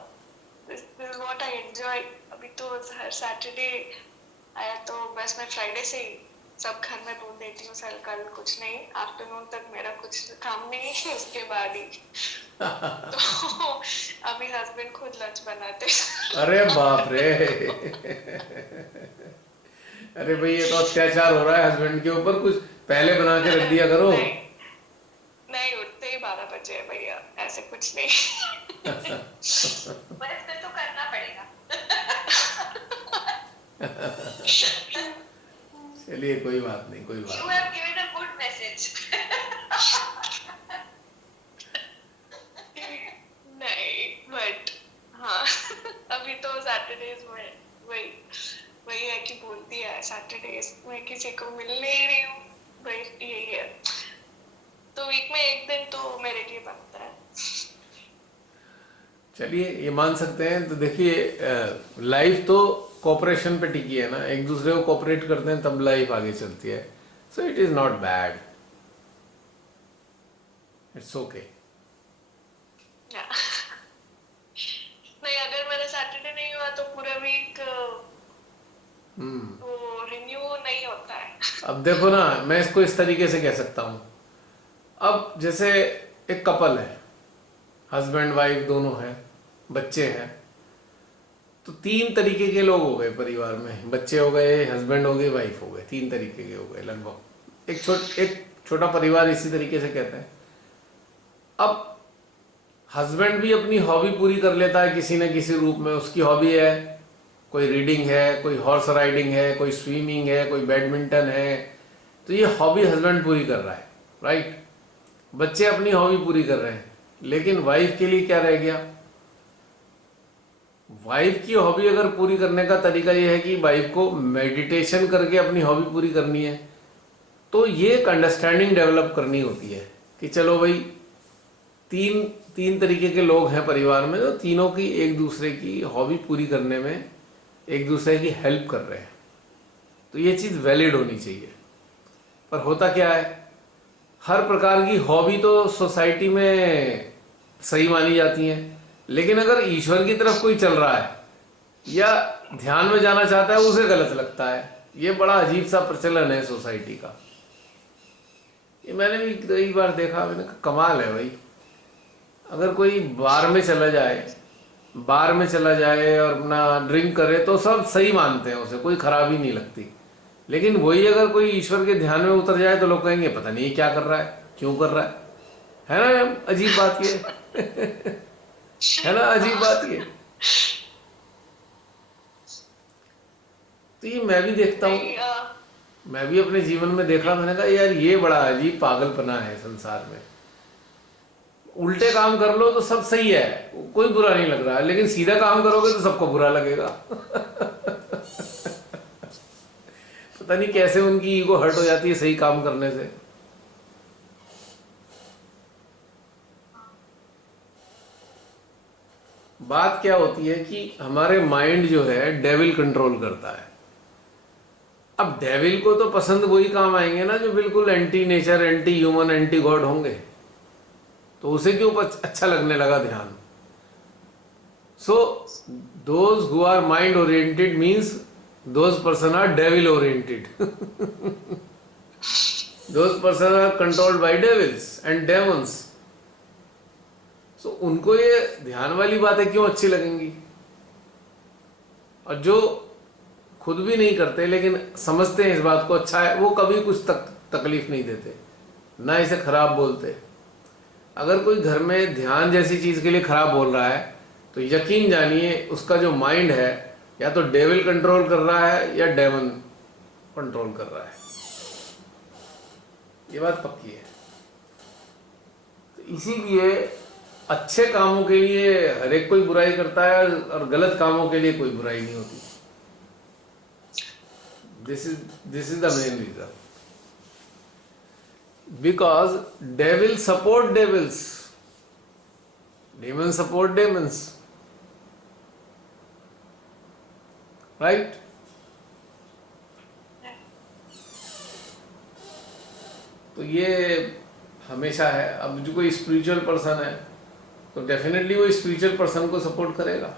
this is what I enjoy. अभी तो हर सैटरडे आया तो बस मैं फ्राइडे से ही सब घर में बोल देती हूँ, सर कल कुछ नहीं, आफ्टरनून तक मेरा कुछ काम नहीं है, उसके बाद ही। तो अभी हस्बैंड खुद लंच बनाते। अरे बाप रे! अरे भाई, ये तो अत्याचार हो रहा है हस्बैंड के ऊपर। कुछ पहले बना के रख दिया करो। नहीं, बजे भैया, ऐसे कुछ नहीं। बस फिर तो करना पड़ेगा। चलिए कोई बात नहीं, कोई You बात have given a good message. नहीं, बट हाँ, अभी तो सैटरडेज में वही वही है कि बोलती है सैटरडेज में किसी को मिल नहीं रही हूँ, वही यही है। तो वीक में एक दिन तो मेरे लिए बनता है। चलिए ये मान सकते हैं। तो देखिए लाइफ तो कोऑपरेशन पे टिकी है ना, एक दूसरे को कोऑपरेट करते हैं तब लाइफ आगे चलती है। So it is not bad, it's okay. नहीं, अगर मेरा सैटरडे नहीं हुआ तो पूरा वीक वो रिन्यू नहीं होता है। अब देखो ना, मैं इसको इस तरीके से कह सकता हूँ। अब जैसे एक कपल है, हस्बैंड वाइफ दोनों हैं, बच्चे हैं, तो तीन तरीके के लोग हो गए परिवार में। बच्चे हो गए, हस्बैंड हो गए, वाइफ हो गए, तीन तरीके के हो गए लगभग। एक छोटा परिवार इसी तरीके से कहते हैं। अब हस्बैंड भी अपनी हॉबी पूरी कर लेता है किसी न किसी रूप में। उसकी हॉबी है, कोई रीडिंग है, कोई हॉर्स राइडिंग है, कोई स्विमिंग है, कोई बैडमिंटन है। तो ये हॉबी हस्बैंड पूरी कर रहा है, राइट। बच्चे अपनी हॉबी पूरी कर रहे हैं, लेकिन वाइफ के लिए क्या रह गया? वाइफ की हॉबी अगर पूरी करने का तरीका यह है कि वाइफ को मेडिटेशन करके अपनी हॉबी पूरी करनी है, तो ये एक अंडरस्टैंडिंग डेवलप करनी होती है कि चलो भाई तीन तरीके के लोग हैं परिवार में, तो तीनों की एक दूसरे की हॉबी पूरी करने में एक दूसरे की हेल्प कर रहे हैं। तो ये चीज़ वैलिड होनी चाहिए। पर होता क्या है, हर प्रकार की हॉबी तो सोसाइटी में सही मानी जाती हैं, लेकिन अगर ईश्वर की तरफ कोई चल रहा है या ध्यान में जाना चाहता है, उसे गलत लगता है। ये बड़ा अजीब सा प्रचलन है सोसाइटी का। ये मैंने भी कई बार देखा, मैंने कहा कमाल है भाई। अगर कोई बार में चला जाए और अपना ड्रिंक करे तो सब सही मानते हैं, उसे कोई खराबी नहीं लगती। लेकिन वही अगर कोई ईश्वर के ध्यान में उतर जाए तो लोग कहेंगे पता नहीं क्या कर रहा है, क्यों कर रहा है ना? अजीब बात ये है ना, अजीब बात ये। तो ये मैं भी देखता हूँ, मैं भी अपने जीवन में देखा। मैंने कहा यार ये बड़ा अजीब पागलपना है संसार में। उल्टे काम कर लो तो सब सही है, कोई बुरा नहीं लग रहा है, लेकिन सीधा काम करोगे तो सबको बुरा लगेगा। पता नहीं कैसे उनकी ईगो हर्ट हो जाती है सही काम करने से। बात क्या होती है कि हमारे माइंड जो है डेविल कंट्रोल करता है। अब डेविल को तो पसंद वही काम आएंगे ना जो बिल्कुल anti nature, anti human, anti God होंगे। तो उसे क्यों अच्छा लगने लगा ध्यान? So those who are mind oriented means those person are devil oriented. Those person are controlled by devils and demons. So उनको ये ध्यान वाली बातें क्यों अच्छी लगेंगी? और जो खुद भी नहीं करते लेकिन समझते हैं इस बात को अच्छा है, वो कभी कुछ तकलीफ नहीं देते, ना इसे खराब बोलते। अगर कोई घर में ध्यान जैसी चीज के लिए खराब बोल रहा है तो यकीन जानिए उसका जो माइंड है या तो डेविल कंट्रोल कर रहा है या डेमन कंट्रोल कर रहा है। ये बात पक्की है। तो इसीलिए अच्छे कामों के लिए हर एक कोई बुराई करता है और गलत कामों के लिए कोई बुराई नहीं होती। This is the main reason. Because devils support devils, demons support demons, right? तो ये हमेशा है। अब जो कोई स्पिरिचुअल पर्सन है तो डेफिनेटली वो स्पिरिचुअल पर्सन को सपोर्ट करेगा।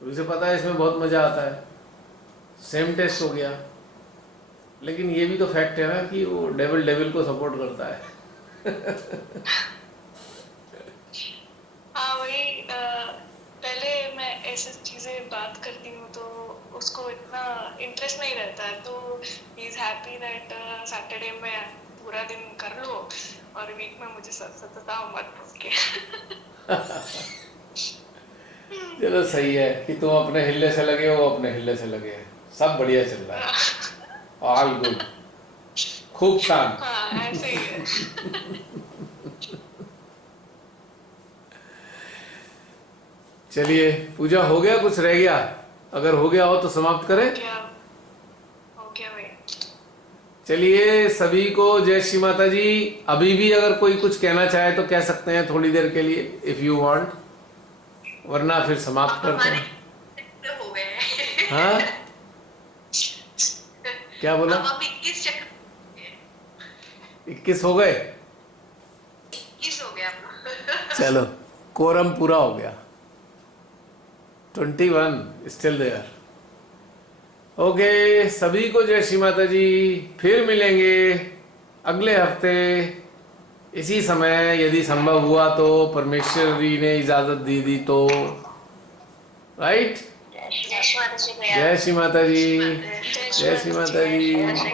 तो उसे पता है इसमें बहुत मजा आता है, सेम टेस्ट हो गया। लेकिन ये भी तो फैक्ट है ना कि वो डेविल को सपोर्ट करता है। हाँ वही, पहले मैं ऐसी चीजें बात करती हूँ तो उसको इतना इंटरेस्ट नहीं रहता है, तो he is happy that Saturday में पूरा दिन कर लो और वीक में मुझे सताओ मत उसके। चलो सही है कि तुम अपने हिल्ले से लगे हो, अपने हिल्ले से लगे हैं, सब बढ़िया चल रहा है, ऑल गुड, खूब शांत। हाँ ऐसे ही है। चलिए पूजा हो गया, कुछ रह गया? अगर हो गया हो तो समाप्त करें। क्या हो गया भाई? चलिए सभी को जय श्री माता जी। अभी भी अगर कोई कुछ कहना चाहे तो कह सकते हैं थोड़ी देर के लिए, इफ यू वांट, वरना फिर समाप्त अब करते हमारे हैं। हो गए हैं। हाँ क्या बोला? अब 21 चक्र 21 हो गए? 21 हो गया अपना। चलो कोरम पूरा हो गया। 21 स्टिल देयर। ओके, सभी को जय श्री माता जी। फिर मिलेंगे अगले हफ्ते इसी समय, यदि संभव हुआ तो, परमेश्वरी ने इजाजत दी तो। राइट? जय श्री माता जी भैया। जय श्री माता जी। जय जय श्री माता जी। जय श्री